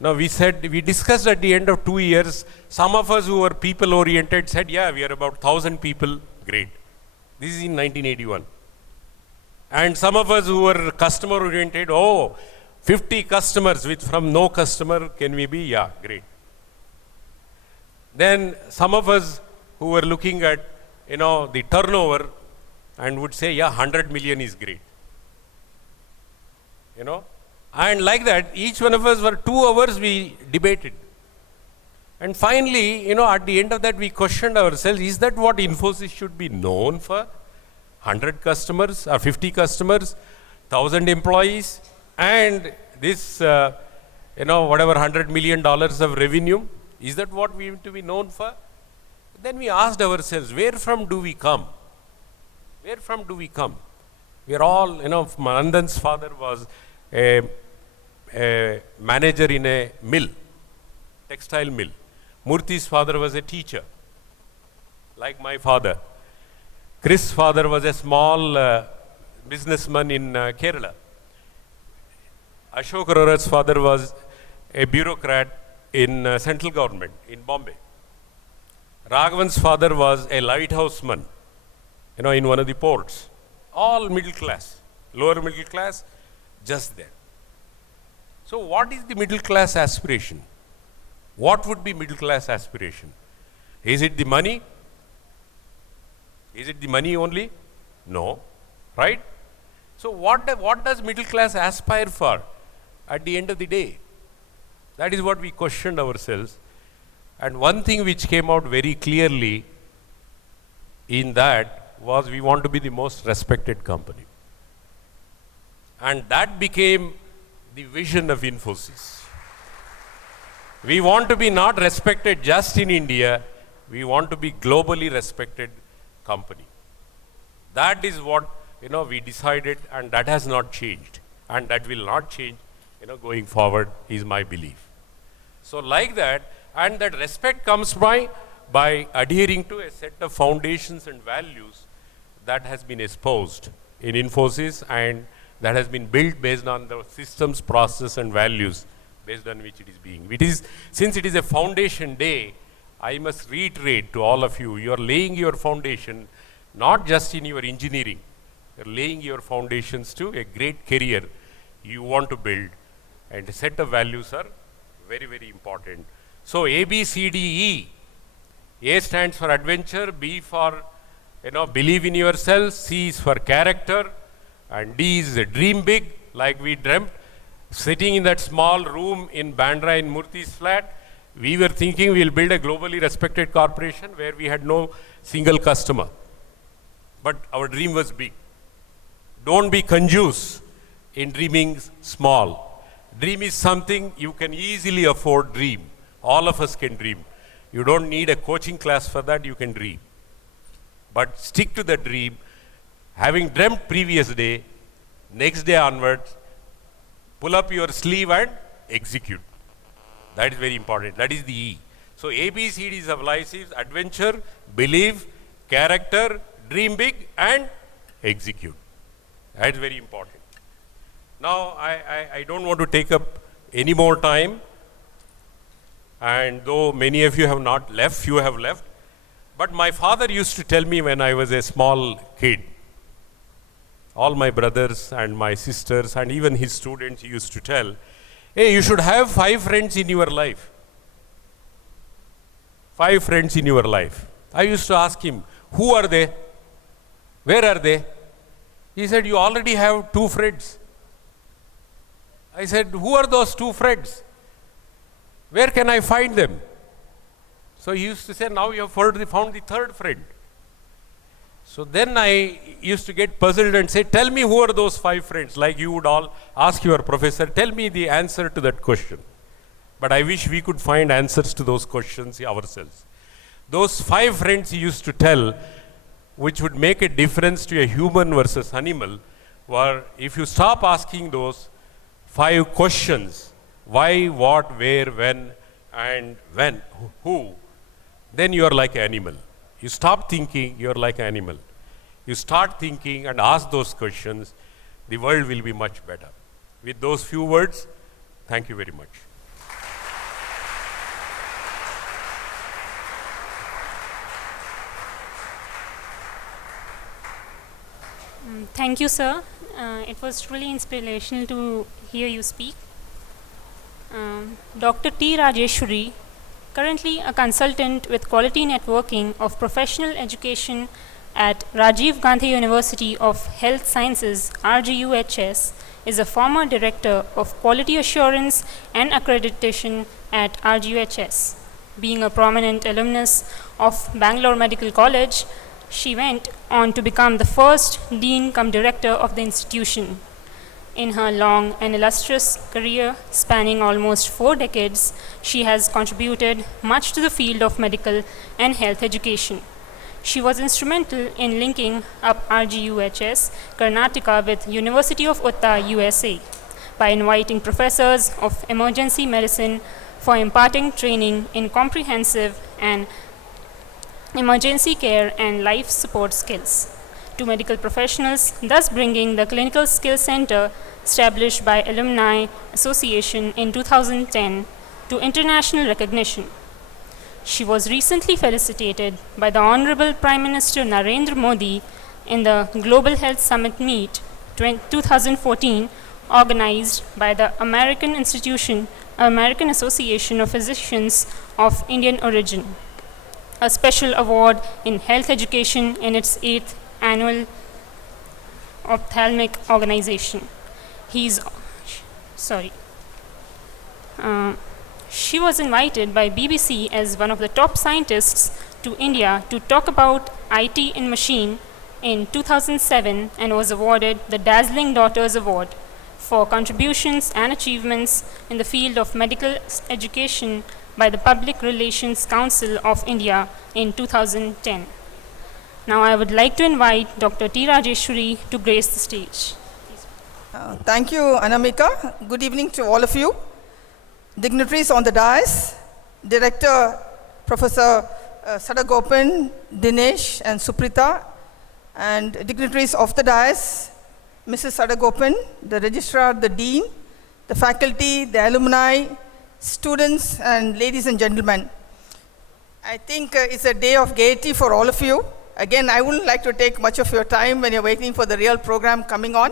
we discussed at the end of 2 years, some of us who were people oriented said, we are about 1,000 people, great. This is in 1981. And some of us who were customer oriented, 50 customers from no customer, can we be? Yeah, great. Then some of us who were looking at, the turnover and would say, 100 million is great. And like that, each one of us for 2 hours we debated. And finally, at the end of that, we questioned ourselves, is that what Infosys should be known for? 100 customers or 50 customers, 1,000 employees, and this, whatever $100 million of revenue, is that what we want to be known for? Then we asked ourselves, where from do we come? Where from do we come? We are all, Nandan's father was a manager in a mill, textile mill. Murthy's father was a teacher, like my father. Chris' father was a small businessman in Kerala. Ashok Arora's father was a bureaucrat in central government in Bombay. Raghavan's father was a lighthouseman, in one of the ports. All middle class, lower middle class, just there. So what is the middle class aspiration? What would be middle class aspiration? Is it the money? Is it the money only? No, right? So what does middle class aspire for at the end of the day? That is what we questioned ourselves. And one thing which came out very clearly in that was we want to be the most respected company. And that became the vision of Infosys. We want to be not respected just in India, we want to be globally respected company. That is what we decided, and that has not changed, and that will not change going forward, is my belief. So like that, and that respect comes by adhering to a set of foundations and values that has been espoused in Infosys, and that has been built based on the systems, process and values based on which it is being. Since it is a foundation day, I must reiterate to all of you, you are laying your foundation not just in your engineering, you are laying your foundations to a great career you want to build, and a set of values are very, very important. So A, B, C, D, E. A stands for adventure, B for believe in yourself, C is for character, and D is dream big, like we dreamt. Sitting in that small room in Bandra in Murthy's flat, we were thinking we'll build a globally respected corporation where we had no single customer. But our dream was big. Don't be conjuice in dreaming small. Dream is something you can easily afford. Dream. All of us can dream. You don't need a coaching class for that, you can dream. But stick to the dream. Having dreamt previous day, next day onwards, pull up your sleeve and execute. That is very important. That is the E. So ABCDs of life is adventure, believe, character, dream big and execute. That is very important. Now I don't want to take up any more time, and though many of you have not left, few have left, but my father used to tell me when I was a small kid, all my brothers and my sisters and even his students used to tell, hey, you should have 5 friends in your life. 5 friends in your life. I used to ask him, who are they? Where are they? He said, you already have 2 friends. I said, who are those 2 friends? Where can I find them? So he used to say, now you have found the 3rd friend. So then I used to get puzzled and say, tell me who are those 5 friends? Like you would all ask your professor, tell me the answer to that question. But I wish we could find answers to those questions ourselves. Those 5 friends he used to tell, which would make a difference to a human versus animal, were if you stop asking those 5 questions, why, what, where, when, and when, who, then you are like an animal. You stop thinking, you are like an animal. You start thinking and ask those questions, the world will be much better. With those few words, thank you very much. Thank you, sir. It was truly inspirational to hear you speak. Dr. T. Rajeshwari, currently a consultant with quality networking of professional education at Rajiv Gandhi University of Health Sciences, RGUHS, is a former director of quality assurance and accreditation at RGUHS. Being a prominent alumnus of Bangalore Medical College, she went on to become the first dean cum director of the institution. In her long and illustrious career spanning almost 4 decades, she has contributed much to the field of medical and health education. She was instrumental in linking up RGUHS, Karnataka with University of Utah, USA, by inviting professors of emergency medicine for imparting training in comprehensive and emergency care and life support skills. to medical professionals, thus bringing the Clinical Skills Center established by Alumni Association in 2010 to international recognition. She was recently felicitated by the Honorable Prime Minister Narendra Modi in the Global Health Summit Meet 2014 organized by the American Association of Physicians of Indian origin, a special award in health education in its 8th annual ophthalmic organization. She was invited by BBC as one of the top scientists to India to talk about IT in machine in 2007 and was awarded the Dazzling Daughters Award for contributions and achievements in the field of medical education by the Public Relations Council of India in 2010. Now I would like to invite Dr. T. Rajeshwari to grace the stage. Thank you, Anamika. Good evening to all of you. Dignitaries on the dais, Director Professor Sadagopan, Dinesh and Suprita, and dignitaries of the dais, Mrs. Sadagopan, the Registrar, the Dean, the faculty, the alumni, students, and ladies and gentlemen. I think it's a day of gaiety for all of you. Again, I wouldn't like to take much of your time when you're waiting for the real program coming on,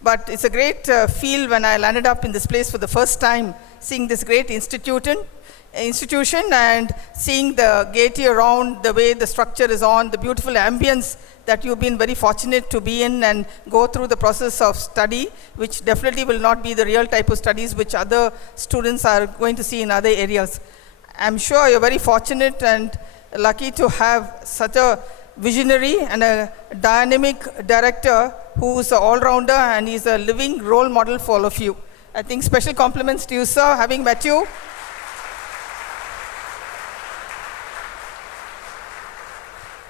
but it's a great feel when I landed up in this place for the first time, seeing this great institution and seeing the gaiety around, the way the structure is on, the beautiful ambience that you've been very fortunate to be in and go through the process of study, which definitely will not be the real type of studies which other students are going to see in other areas. I'm sure you're very fortunate and lucky to have such a visionary and a dynamic director who's an all-rounder and he's a living role model for all of you. I think special compliments to you, sir, having met you.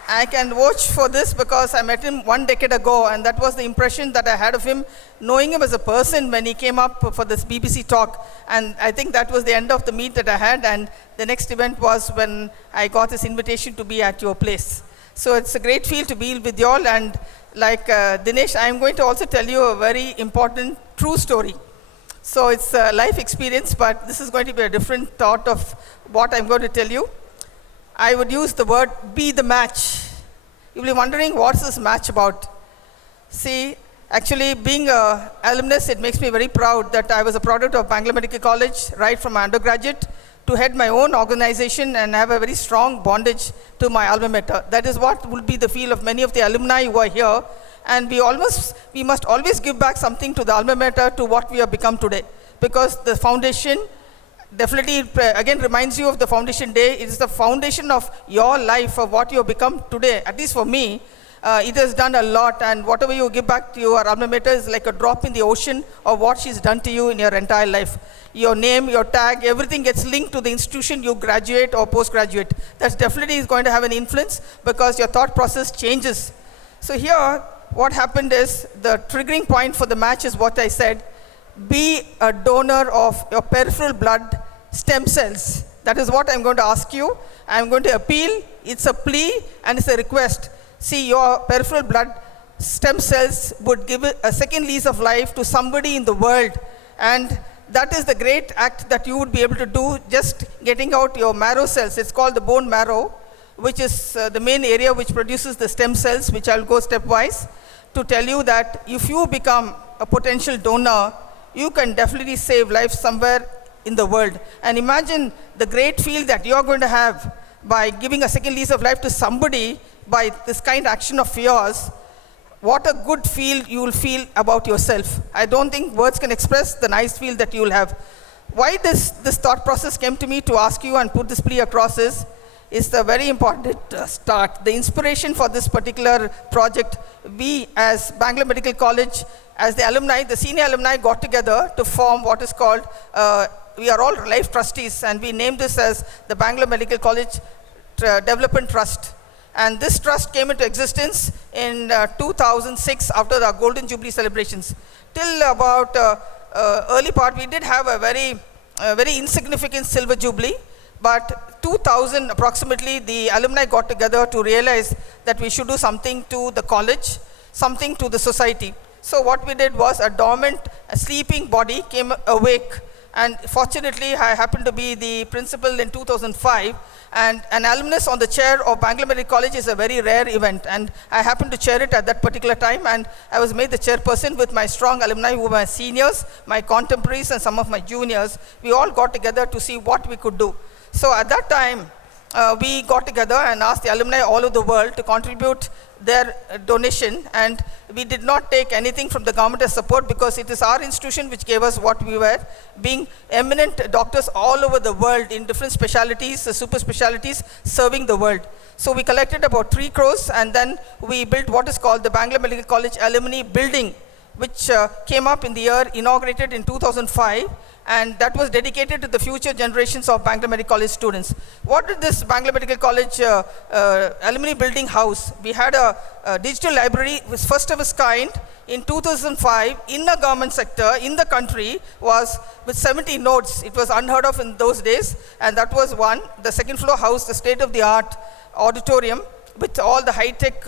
I can vouch for this because I met him 1 decade ago, and that was the impression that I had of him, knowing him as a person when he came up for this BBC talk. And I think that was the end of the meet that I had, and the next event was when I got this invitation to be at your place. So it's a great feel to be with you all, and like Dinesh, I'm going to also tell you a very important true story. So it's a life experience, but this is going to be a different thought of what I'm going to tell you. I would use the word be the match. You'll be wondering what's this match about. See, actually being an alumnus, it makes me very proud that I was a product of Bangalore Medical College right from my undergraduate to head my own organization and have a very strong bondage to my alma mater. That is what will be the feel of many of the alumni who are here. And we must always give back something to the alma mater, to what we have become today. Because the foundation definitely, again, reminds you of the Foundation Day. It is the foundation of your life, of what you have become today. At least for me, it has done a lot, and whatever you give back to your alma mater is like a drop in the ocean of what she's done to you in your entire life. Your name, your tag, everything gets linked to the institution you graduate or postgraduate. That definitely is going to have an influence because your thought process changes. So here, what happened is, the triggering point for the match is what I said. Be a donor of your peripheral blood stem cells. That is what I'm going to ask you. I'm going to appeal. It's a plea and it's a request. See, your peripheral blood stem cells would give a second lease of life to somebody in the world. And that is the great act that you would be able to do, just getting out your marrow cells. It's called the bone marrow, which is the main area which produces the stem cells, which I'll go stepwise, to tell you that if you become a potential donor, you can definitely save lives somewhere in the world. And imagine the great feel that you're going to have by giving a second lease of life to somebody by this kind of action of yours. What a good feel you will feel about yourself. I don't think words can express the nice feel that you will have. Why this thought process came to me to ask you and put this plea across is the very important start. The inspiration for this particular project, we as Bangalore Medical College, as the alumni, the senior alumni got together to form what is called, we are all life trustees, and we named this as the Bangalore Medical College Development Trust. And this trust came into existence in 2006 after the Golden Jubilee celebrations. Till about early part, we did have a very insignificant silver jubilee. But 2000 approximately, the alumni got together to realize that we should do something to the college, something to the society. So what we did was a dormant, a sleeping body came awake, and fortunately I happened to be the principal in 2005, and an alumnus on the chair of Bangalore Medical College is a very rare event, and I happened to chair it at that particular time, and I was made the chairperson with my strong alumni who were my seniors, my contemporaries and some of my juniors. We all got together to see what we could do. So at that time, we got together and asked the alumni all over the world to contribute their donation, and we did not take anything from the government as support because it is our institution which gave us what we were, being eminent doctors all over the world in different specialties, super specialties, serving the world. So we collected about 3 crores, and then we built what is called the Bangalore Medical College Alumni Building, which came up in the year inaugurated in 2005, and that was dedicated to the future generations of Bangalore Medical College students. What did this Bangalore Medical College Alumni Building house? We had a digital library, was first of its kind in 2005 in the government sector in the country, was with 70 nodes. It was unheard of in those days, and that was one. The second floor housed the state-of-the-art auditorium with all the high-tech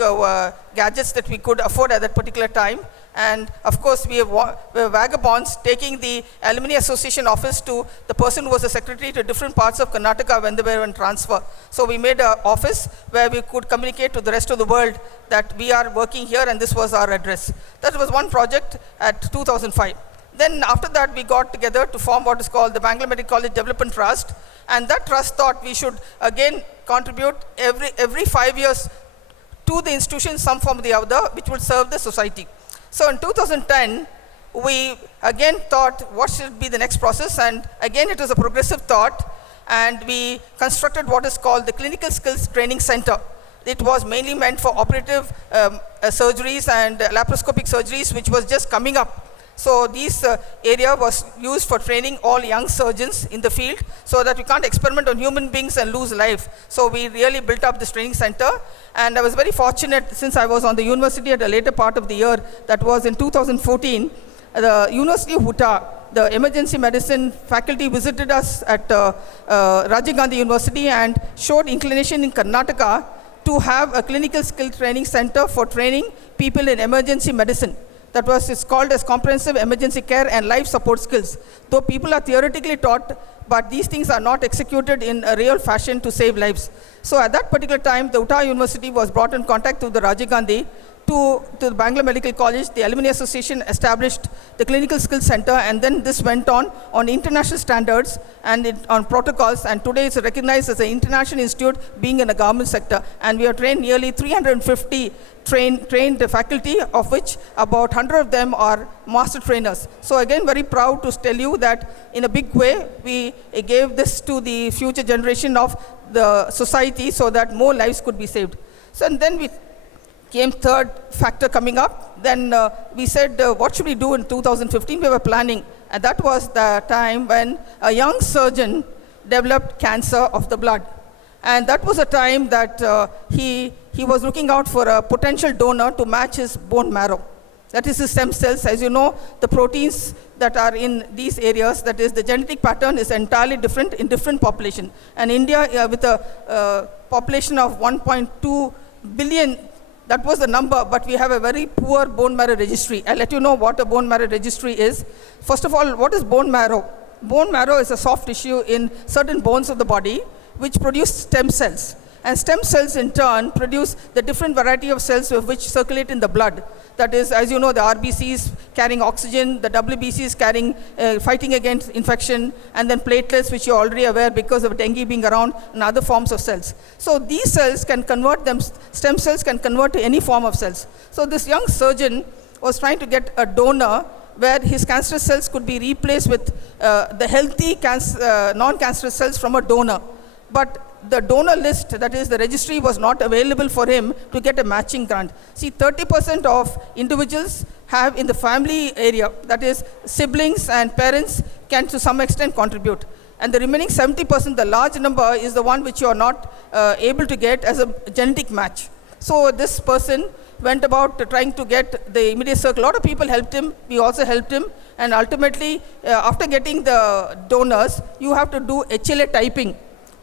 gadgets that we could afford at that particular time. And of course, we were vagabonds taking the Alumni Association office to the person who was the secretary to different parts of Karnataka when they were on transfer. So we made an office where we could communicate to the rest of the world that we are working here and this was our address. That was one project at 2005. Then after that, we got together to form what is called the Bangalore Medical College Development Trust. And that trust thought we should again contribute every 5 years to the institution, some form or the other, which would serve the society. So in 2010, we again thought what should be the next process, and again it was a progressive thought, and we constructed what is called the Clinical Skills Training Center. It was mainly meant for operative surgeries and laparoscopic surgeries, which was just coming up. So this area was used for training all young surgeons in the field so that we can't experiment on human beings and lose life. So we really built up this training center, and I was very fortunate since I was on the university at a later part of the year, that was in 2014, the University of Utah, the emergency medicine faculty visited us at Rajiv Gandhi University and showed inclination in Karnataka to have a clinical skill training center for training people in emergency medicine. That was, it's called as comprehensive emergency care and life support skills. Though people are theoretically taught, but these things are not executed in a real fashion to save lives. So at that particular time, the Utah University was brought in contact with the Rajiv Gandhi to the Bangalore Medical College. The Alumni Association established the Clinical Skills Center, and then this went on international standards and on protocols, and today it's recognized as an international institute being in the government sector. And we have trained nearly 350 trained faculty, of which about 100 of them are master trainers. So again, very proud to tell you that in a big way, we gave this to the future generation of the society so that more lives could be saved. So and then we came third factor coming up. Then we said, what should we do in 2015? We were planning. And that was the time when a young surgeon developed cancer of the blood. And that was a time that he was looking out for a potential donor to match his bone marrow. That is his stem cells. As you know, the proteins that are in these areas, that is the genetic pattern is entirely different in different population. And India, with a population of 1.2 billion, that was the number, but we have a very poor bone marrow registry. I'll let you know what a bone marrow registry is. First of all, what is bone marrow? Bone marrow is a soft tissue in certain bones of the body which produce stem cells. And stem cells in turn produce the different variety of cells which circulate in the blood. That is, as you know, the RBCs carrying oxygen, the WBCs carrying, fighting against infection, and then platelets, which you're already aware because of dengue being around, and other forms of cells. So these cells can convert them, stem cells can convert to any form of cells. So this young surgeon was trying to get a donor where his cancerous cells could be replaced with the healthy non-cancerous cells from a donor. But the donor list, that is the registry, was not available for him to get a matching grant. See, 30% of individuals have in the family area, that is siblings and parents can to some extent contribute. And the remaining 70%, the large number, is the one which you are not able to get as a genetic match. So this person went about trying to get the immediate circle. A lot of people helped him. We also helped him. And ultimately, after getting the donors, you have to do HLA typing.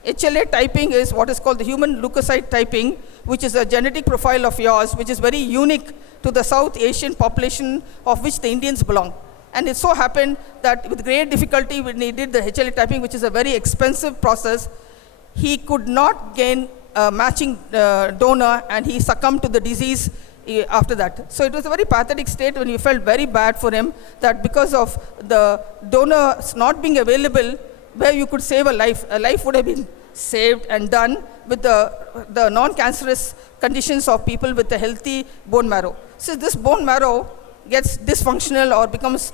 HLA typing is what is called the human leukocyte typing, which is a genetic profile of yours, which is very unique to the South Asian population of which the Indians belong. And it so happened that with great difficulty, when he did the HLA typing, which is a very expensive process, he could not gain a matching donor, and he succumbed to the disease after that. So it was a very pathetic state when we felt very bad for him, that because of the donors not being available, where you could save a life would have been saved and done with the non-cancerous conditions of people with a healthy bone marrow. So this bone marrow gets dysfunctional or becomes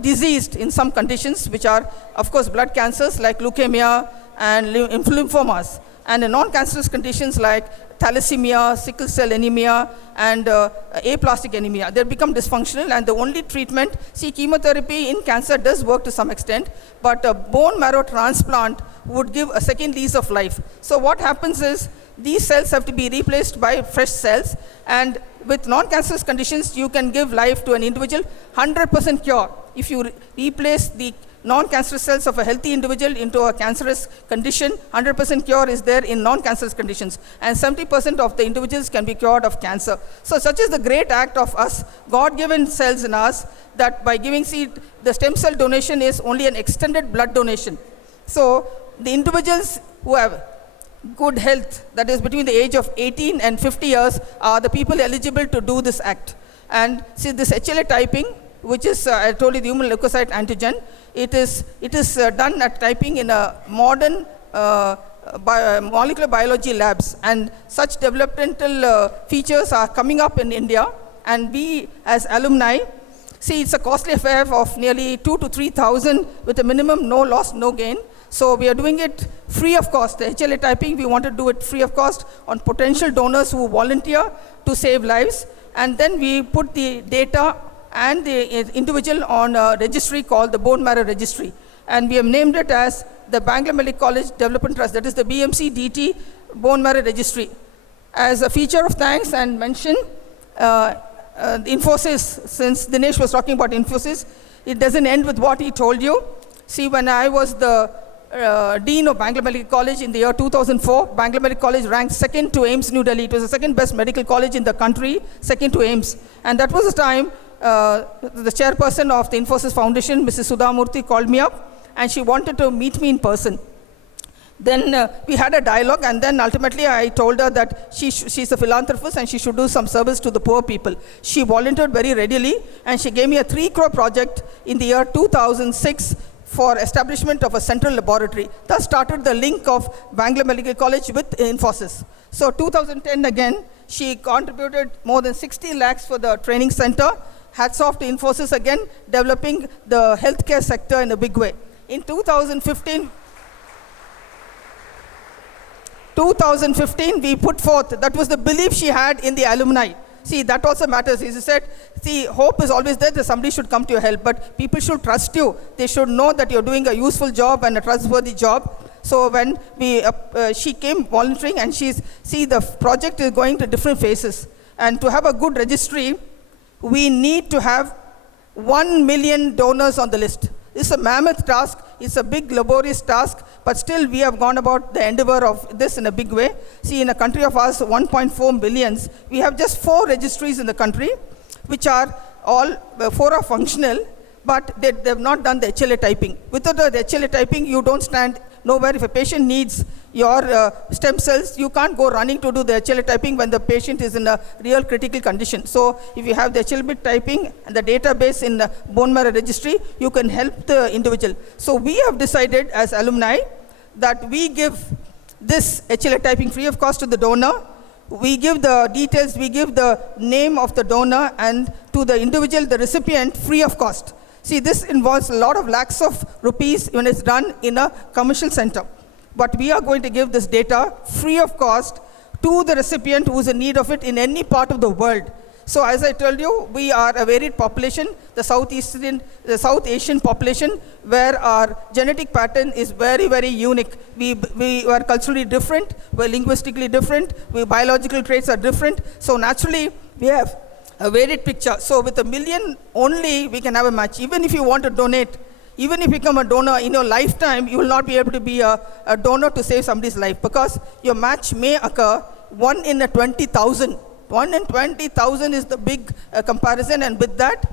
diseased in some conditions, which are, of course, blood cancers like leukemia and lymphomas, and in non-cancerous conditions like thalassemia, sickle cell anemia, and aplastic anemia. They become dysfunctional, and the only treatment, see, chemotherapy in cancer does work to some extent, but a bone marrow transplant would give a second lease of life. So what happens is, these cells have to be replaced by fresh cells, and with non-cancerous conditions, you can give life to an individual, 100% cure. If you replace the non-cancerous cells of a healthy individual into a cancerous condition, 100% cure is there in non-cancerous conditions, and 70% of the individuals can be cured of cancer. So such is the great act of us, God-given cells in us, that by giving seed, the stem cell donation is only an extended blood donation. So the individuals who have good health, that is between the age of 18 and 50 years, are the people eligible to do this act. And see, this HLA typing, which is, I told you, the human leukocyte antigen, it is done at typing in a modern molecular biology labs, and such developmental features are coming up in India, and we as alumni, see, it's a costly affair of nearly 2,000 to 3,000 with a minimum no loss, no gain. So we are doing it free of cost. The HLA typing, we want to do it free of cost on potential donors who volunteer to save lives, and then we put the data and the individual on a registry called the Bone Marrow Registry. And we have named it as the Bangalore Medical College Development Trust, that is the BMC-DT Bone Marrow Registry. As a feature of thanks and mention, Infosys, since Dinesh was talking about Infosys, it doesn't end with what he told you. See, when I was the Dean of Bangalore Medical College in the year 2004, Bangalore Medical College ranked second to AIIMS New Delhi. It was the second best medical college in the country, second to AIIMS. And that was the time the chairperson of the Infosys Foundation, Mrs. Sudha Murthy, called me up, and she wanted to meet me in person. Then we had a dialogue, and then ultimately I told her that she's a philanthropist and she should do some service to the poor people. She volunteered very readily, and she gave me a 3 crore project in the year 2006 for establishment of a central laboratory. Thus started the link of Bangalore Medical College with Infosys. So 2010 again, she contributed more than 60 lakhs for the training center. Hats off to Infosys again, developing the healthcare sector in a big way. In 2015, we put forth, that was the belief she had in the alumni. See, that also matters. As I said, see, hope is always there that somebody should come to your help, but people should trust you. They should know that you're doing a useful job and a trustworthy job. So when she came volunteering, and the project is going to different phases. And to have a good registry, we need to have 1 million donors on the list. It's a mammoth task. It's a big, laborious task, but still we have gone about the endeavor of this in a big way. See, in a country of ours, 1.4 billions, we have just 4 registries in the country, which are all, 4 are functional, but they have not done the HLA typing. Without the HLA typing, you don't stand nowhere. If a patient needs your stem cells, you can't go running to do the HLA typing when the patient is in a real critical condition. So if you have the HLA typing and the database in the bone marrow registry, you can help the individual. So we have decided as alumni that we give this HLA typing free of cost to the donor. We give the details, we give the name of the donor, and to the individual, the recipient, free of cost. See, this involves a lot of lakhs of rupees when it's done in a commercial center. But we are going to give this data free of cost to the recipient who is in need of it in any part of the world. So as I told you, we are a varied population, the South Asian population, where our genetic pattern is very, very unique. We are culturally different, we're linguistically different, biological traits are different. So naturally, we have a varied picture. So with 1 million only, we can have a match. Even if you want to donate, Even if you become a donor in your lifetime, you will not be able to be a donor to save somebody's life, because your match may occur 1 in 20,000. 1 in 20,000 is the big comparison, and with that,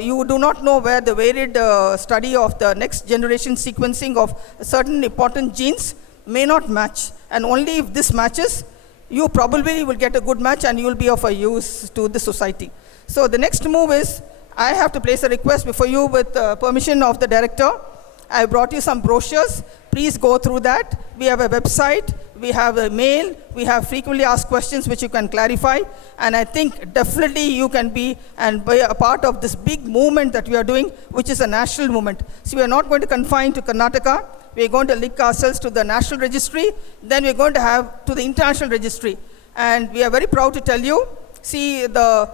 you do not know where the varied study of the next generation sequencing of certain important genes may not match. And only if this matches, you probably will get a good match and you will be of a use to the society. So the next move is, I have to place a request before you with permission of the director. I brought you some brochures. Please go through that. We have a website, we have a mail, we have frequently asked questions which you can clarify. And I think definitely you can be a part of this big movement that we are doing, which is a national movement. So we are not going to confine to Karnataka. We are going to link ourselves to the national registry. Then we are going to have to the international registry. And we are very proud to tell you, see, the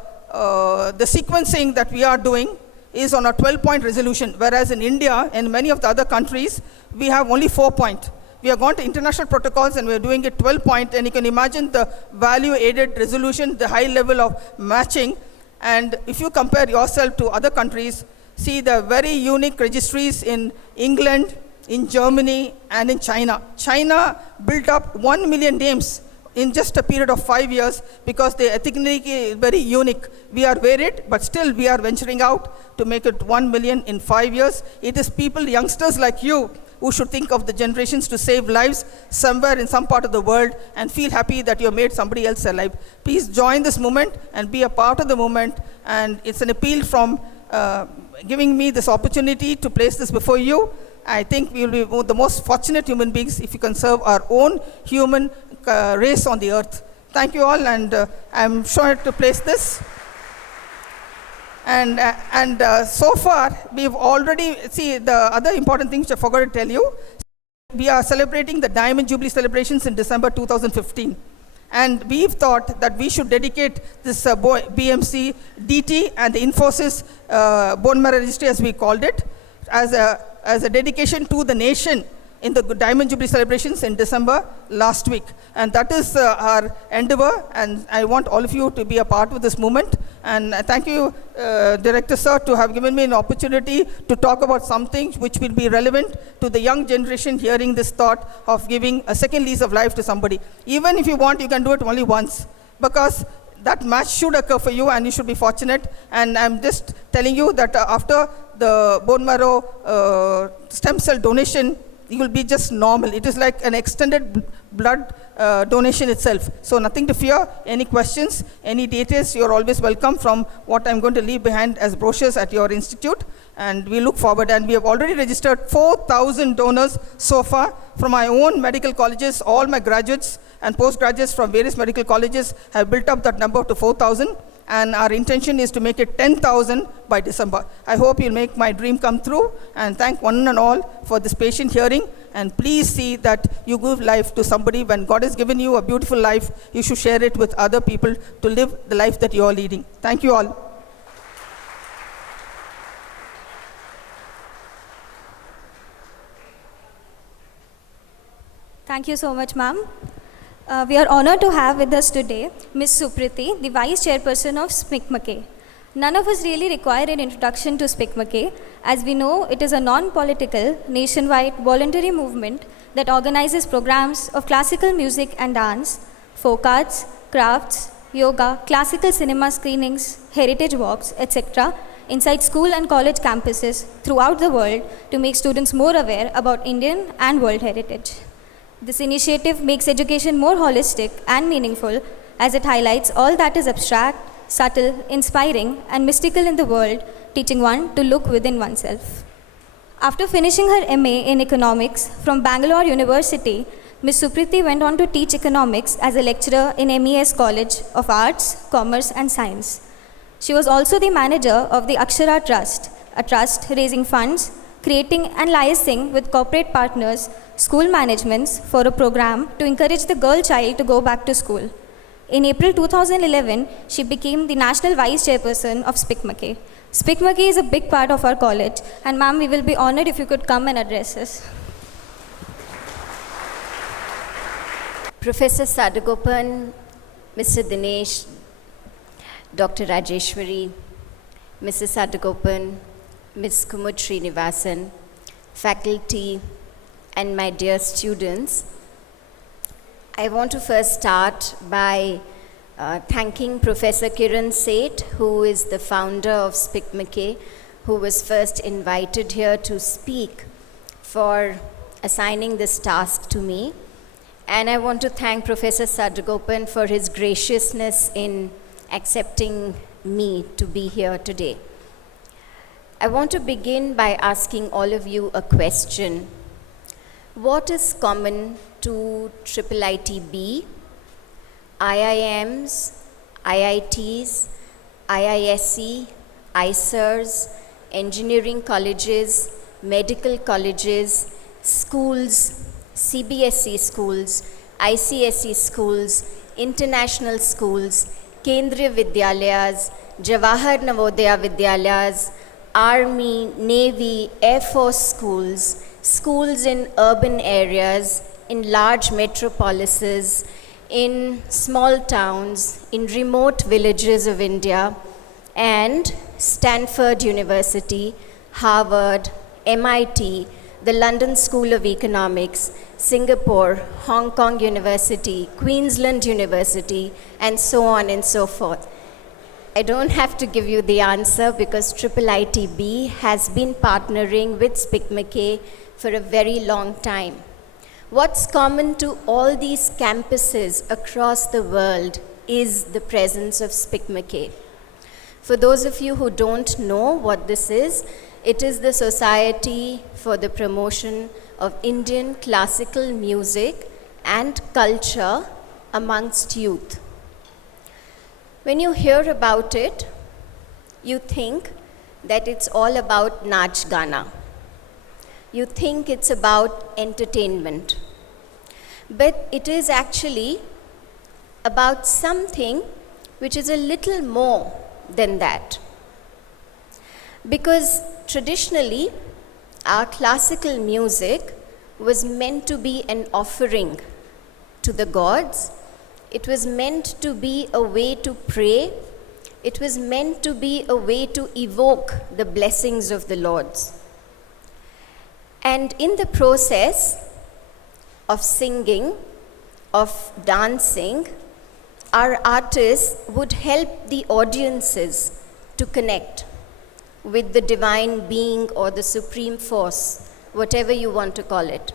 sequencing that we are doing is on a 12-point resolution, whereas in India and many of the other countries, we have only 4-point. We have gone to international protocols and we are doing it 12-point, and you can imagine the value-added resolution, the high level of matching. And if you compare yourself to other countries, see the very unique registries in England, in Germany, and in China. China built up 1 million names in just a period of 5 years because they are ethnically very unique. We are varied, but still we are venturing out to make it 1 million in 5 years. It is people, youngsters like you, who should think of the generations to save lives somewhere in some part of the world and feel happy that you have made somebody else alive. Please join this movement and be a part of the movement. And it's an appeal from giving me this opportunity to place this before you. I think we will be the most fortunate human beings if we can serve our own human race on the earth. Thank you all, and I'm sure to place this. And so far, we've already, see, the other important thing which I forgot to tell you, we are celebrating the Diamond Jubilee celebrations in December 2015. And we've thought that we should dedicate this BMC, DT, and the Infosys bone marrow registry, as we called it, as a dedication to the nation in the Diamond Jubilee celebrations in December last week. And that is our endeavor, and I want all of you to be a part of this movement. And thank you, Director Sir, to have given me an opportunity to talk about something which will be relevant to the young generation hearing this thought of giving a second lease of life to somebody. Even if you want, you can do it only once, because that match should occur for you and you should be fortunate. And I'm just telling you that after the bone marrow stem cell donation, you will be just normal. It is like an extended blood donation itself. So nothing to fear. Any questions, any details, you're always welcome from what I'm going to leave behind as brochures at your institute. And we look forward. And we have already registered 4,000 donors so far from my own medical colleges. All my graduates and postgraduates from various medical colleges have built up that number to 4,000. And our intention is to make it 10,000 by December. I hope you'll make my dream come true, and thank one and all for this patient hearing. And please see that you give life to somebody. When God has given you a beautiful life, you should share it with other people to live the life that you are leading. Thank you all. Thank you so much, ma'am. We are honored to have with us today Ms. Supriti, the Vice Chairperson of SPIC-MACAY. None of us really require an introduction to SPIC-MACAY, as we know it is a non-political, nationwide voluntary movement that organizes programs of classical music and dance, folk arts, crafts, yoga, classical cinema screenings, heritage walks, etc. inside school and college campuses throughout the world to make students more aware about Indian and world heritage. This initiative makes education more holistic and meaningful, as it highlights all that is abstract, subtle, inspiring, and mystical in the world, teaching one to look within oneself. After finishing her MA in Economics from Bangalore University, Ms. Supriti went on to teach economics as a lecturer in MES College of Arts, Commerce, and Science. She was also the manager of the Akshara Trust, a trust raising funds, creating and liaising with corporate partners, school managements for a program to encourage the girl child to go back to school. In April 2011, she became the National Vice Chairperson of SPIC-MACAY. SPIC-MACAY is a big part of our college, and ma'am, we will be honored if you could come and address us. Professor Sadagopan, Mr. Dinesh, Dr. Rajeshwari, Mrs. Sadagopan, Ms. Kumud Srinivasan, faculty, and my dear students. I want to first start by thanking Professor Kiran Seth, who is the founder of SPIC MACAY, who was first invited here to speak, for assigning this task to me. And I want to thank Professor Sadagopan for his graciousness in accepting me to be here today. I want to begin by asking all of you a question. What is common to IIIT-B, IIMs, IITs, IISc, ISERs, engineering colleges, medical colleges, schools, CBSE schools, ICSE schools, international schools, Kendriya Vidyalayas, Jawahar Navodaya Vidyalayas, Army, Navy, Air Force schools, schools in urban areas, in large metropolises, in small towns, in remote villages of India, and Stanford University, Harvard, MIT, the London School of Economics, Singapore, Hong Kong University, Queensland University, and so on and so forth. I don't have to give you the answer because IIIT-B has been partnering with SPIC MACAY for a very long time. What's common to all these campuses across the world is the presence of SPIC MACAY. For those of you who don't know what this is, it is the Society for the Promotion of Indian Classical Music and Culture amongst youth. When you hear about it, you think that it's all about Nach Gana. You think it's about entertainment. But it is actually about something which is a little more than that. Because traditionally, our classical music was meant to be an offering to the gods. It was meant to be a way to pray. It was meant to be a way to evoke the blessings of the Lords. And in the process of singing, of dancing, our artists would help the audiences to connect with the divine being or the supreme force, whatever you want to call it.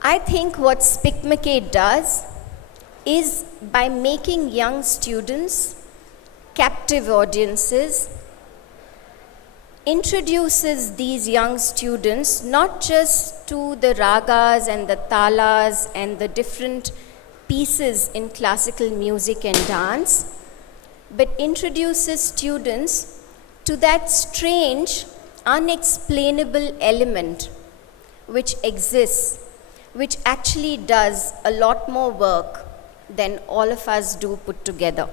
I think what SPIC MACAY does is, by making young students captive audiences, introduces these young students not just to the ragas and the talas and the different pieces in classical music and dance, but introduces students to that strange, unexplainable element which exists, which actually does a lot more work than all of us do put together.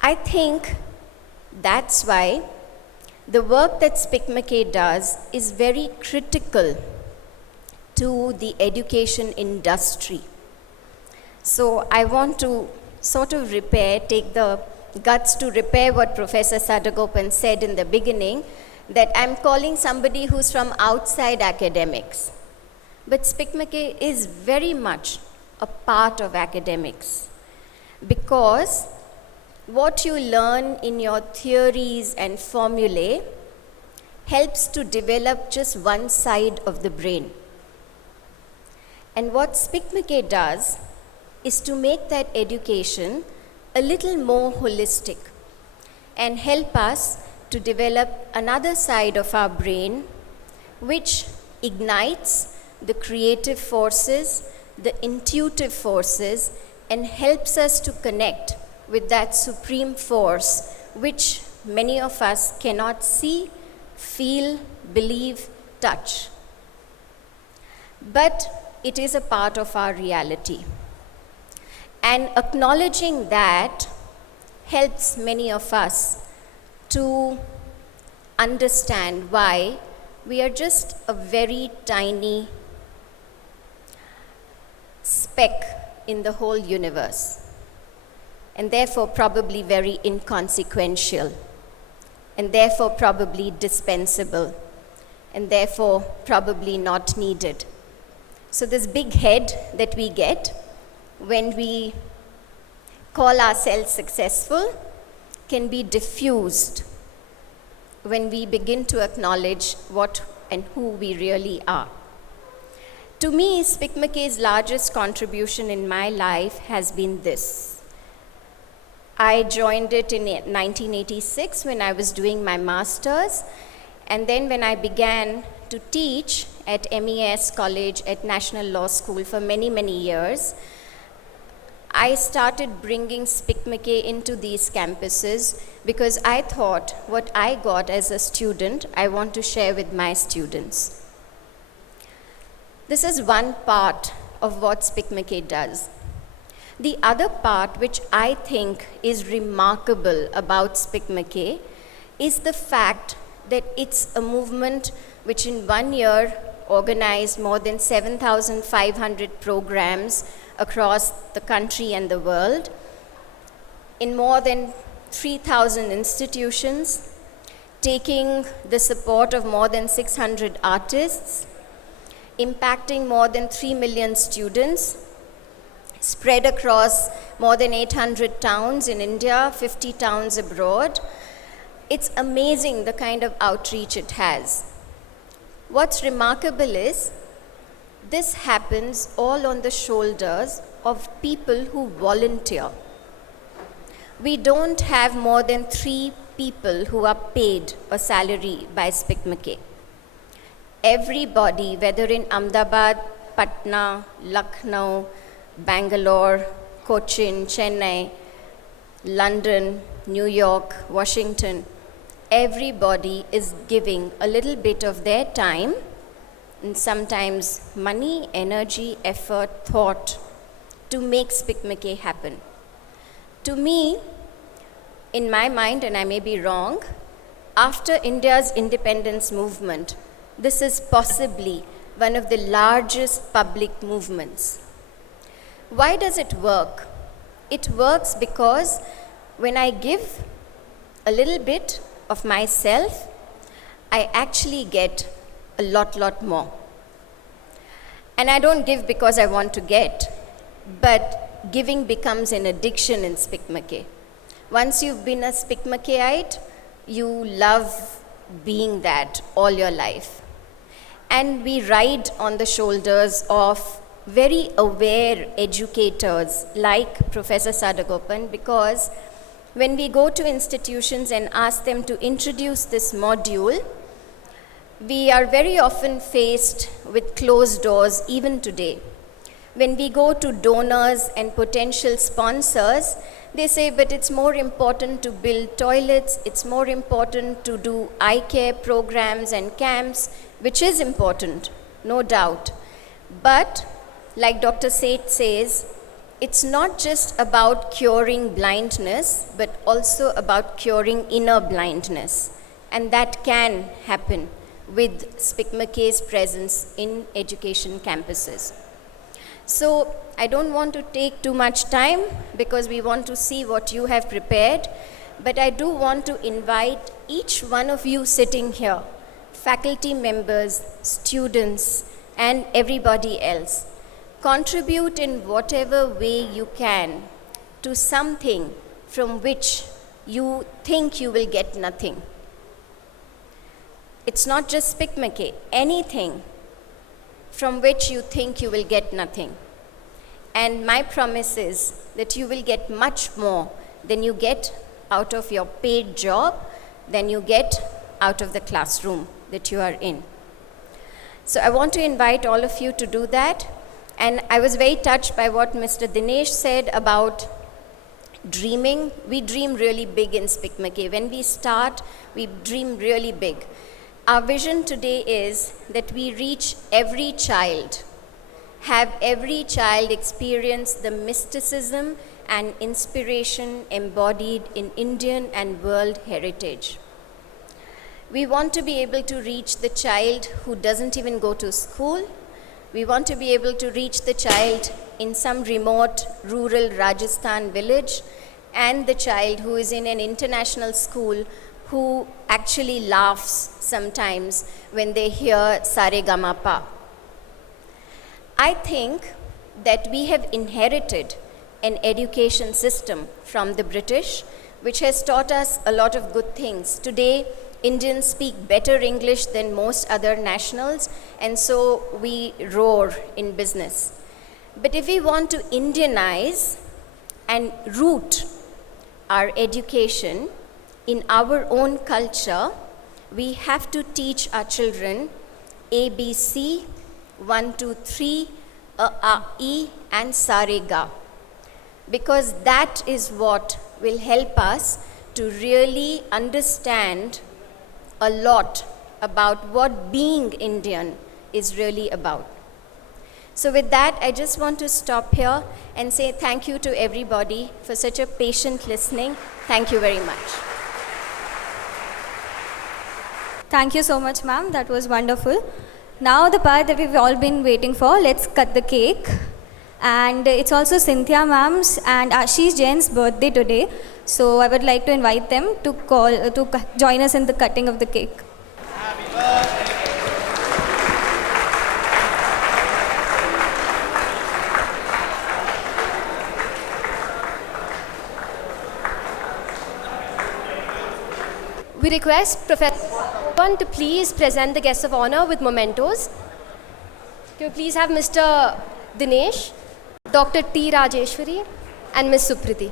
I think that's why the work that SPIC MACAY does is very critical to the education industry. So I want to sort of take the guts to repair what Professor Sadagopan said in the beginning, that I'm calling somebody who's from outside academics. But SPIC MACAY is very much a part of academics, because what you learn in your theories and formulae helps to develop just one side of the brain. And what SPIC MACAY does is to make that education a little more holistic and help us to develop another side of our brain which ignites the creative forces, the intuitive forces, and helps us to connect with that supreme force which many of us cannot see, feel, believe, touch. But it is a part of our reality. And acknowledging that helps many of us to understand why we are just a very tiny speck in the whole universe, and therefore probably very inconsequential. and therefore probably dispensable, and therefore probably not needed. So this big head that we get when we call ourselves successful can be diffused when we begin to acknowledge what and who we really are. To me, SPIC MACAY's largest contribution in my life has been this. I joined it in 1986 when I was doing my master's, and then when I began to teach at MES College at National Law School for many, many years, I started bringing SPIC MACAY into these campuses because I thought what I got as a student, I want to share with my students. This is one part of what SPIC MACAY does. The other part, which I think is remarkable about SPIC MACAY, is the fact that it's a movement which in 1 year organized more than 7,500 programs across the country and the world, in more than 3,000 institutions, taking the support of more than 600 artists, impacting more than 3 million students, spread across more than 800 towns in India, 50 towns abroad. It's amazing the kind of outreach it has. What's remarkable is this happens all on the shoulders of people who volunteer. We don't have more than 3 people who are paid a salary by SPIC MACAY. Everybody, whether in Ahmedabad, Patna, Lucknow, Bangalore, Cochin, Chennai, London, New York, Washington, everybody is giving a little bit of their time and sometimes money, energy, effort, thought to make SPIC MACAY happen. To me, in my mind, and I may be wrong, after India's independence movement, this is possibly one of the largest public movements. Why does it work? It works because when I give a little bit of myself, I actually get a lot more. And I don't give because I want to get, but giving becomes an addiction in SPIC MACAY. Once you've been a SPIC MACAYite, you love being that all your life. And we ride on the shoulders of very aware educators like Professor Sadagopan, because when we go to institutions and ask them to introduce this module, we are very often faced with closed doors even today. When we go to donors and potential sponsors, they say, but it's more important to build toilets, it's more important to do eye care programs and camps, which is important, no doubt. But, like Dr. Seth says, it's not just about curing blindness, but also about curing inner blindness. And that can happen with SPIC MACAY's presence in education campuses. So I don't want to take too much time because we want to see what you have prepared, but I do want to invite each one of you sitting here, faculty members, students, and everybody else, contribute in whatever way you can to something from which you think you will get nothing. It's not just SPIC MACAY, anything from which you think you will get nothing. And my promise is that you will get much more than you get out of your paid job, than you get out of the classroom that you are in. So I want to invite all of you to do that. And I was very touched by what Mr. Dinesh said about dreaming. We dream really big in SPIC MACAY. When we start, we dream really big. Our vision today is that we reach every child, have every child experience the mysticism and inspiration embodied in Indian and world heritage. We want to be able to reach the child who doesn't even go to school. We want to be able to reach the child in some remote rural Rajasthan village and the child who is in an international school who actually laughs sometimes when they hear Saregamapa. I think that we have inherited an education system from the British, which has taught us a lot of good things. Today, Indians speak better English than most other nationals, and so we roar in business. But if we want to Indianize and root our education in our own culture, we have to teach our children ABC, 1, 2, 3, A, E, and Sarega, because that is what will help us to really understand a lot about what being Indian is really about. So with that, I just want to stop here and say thank you to everybody for such a patient listening. Thank you very much. Thank you so much, ma'am. That was wonderful. Now the part that we've all been waiting for, let's cut the cake. And it's also Cynthia ma'am's and Ashish Jain's birthday today. So I would like to invite them to join us in the cutting of the cake. Happy birthday. We request Professor to please present the guests of honor with mementos. Can we please have Mr. Dinesh, Dr. T. Rajeshwari, and Ms. Supriti.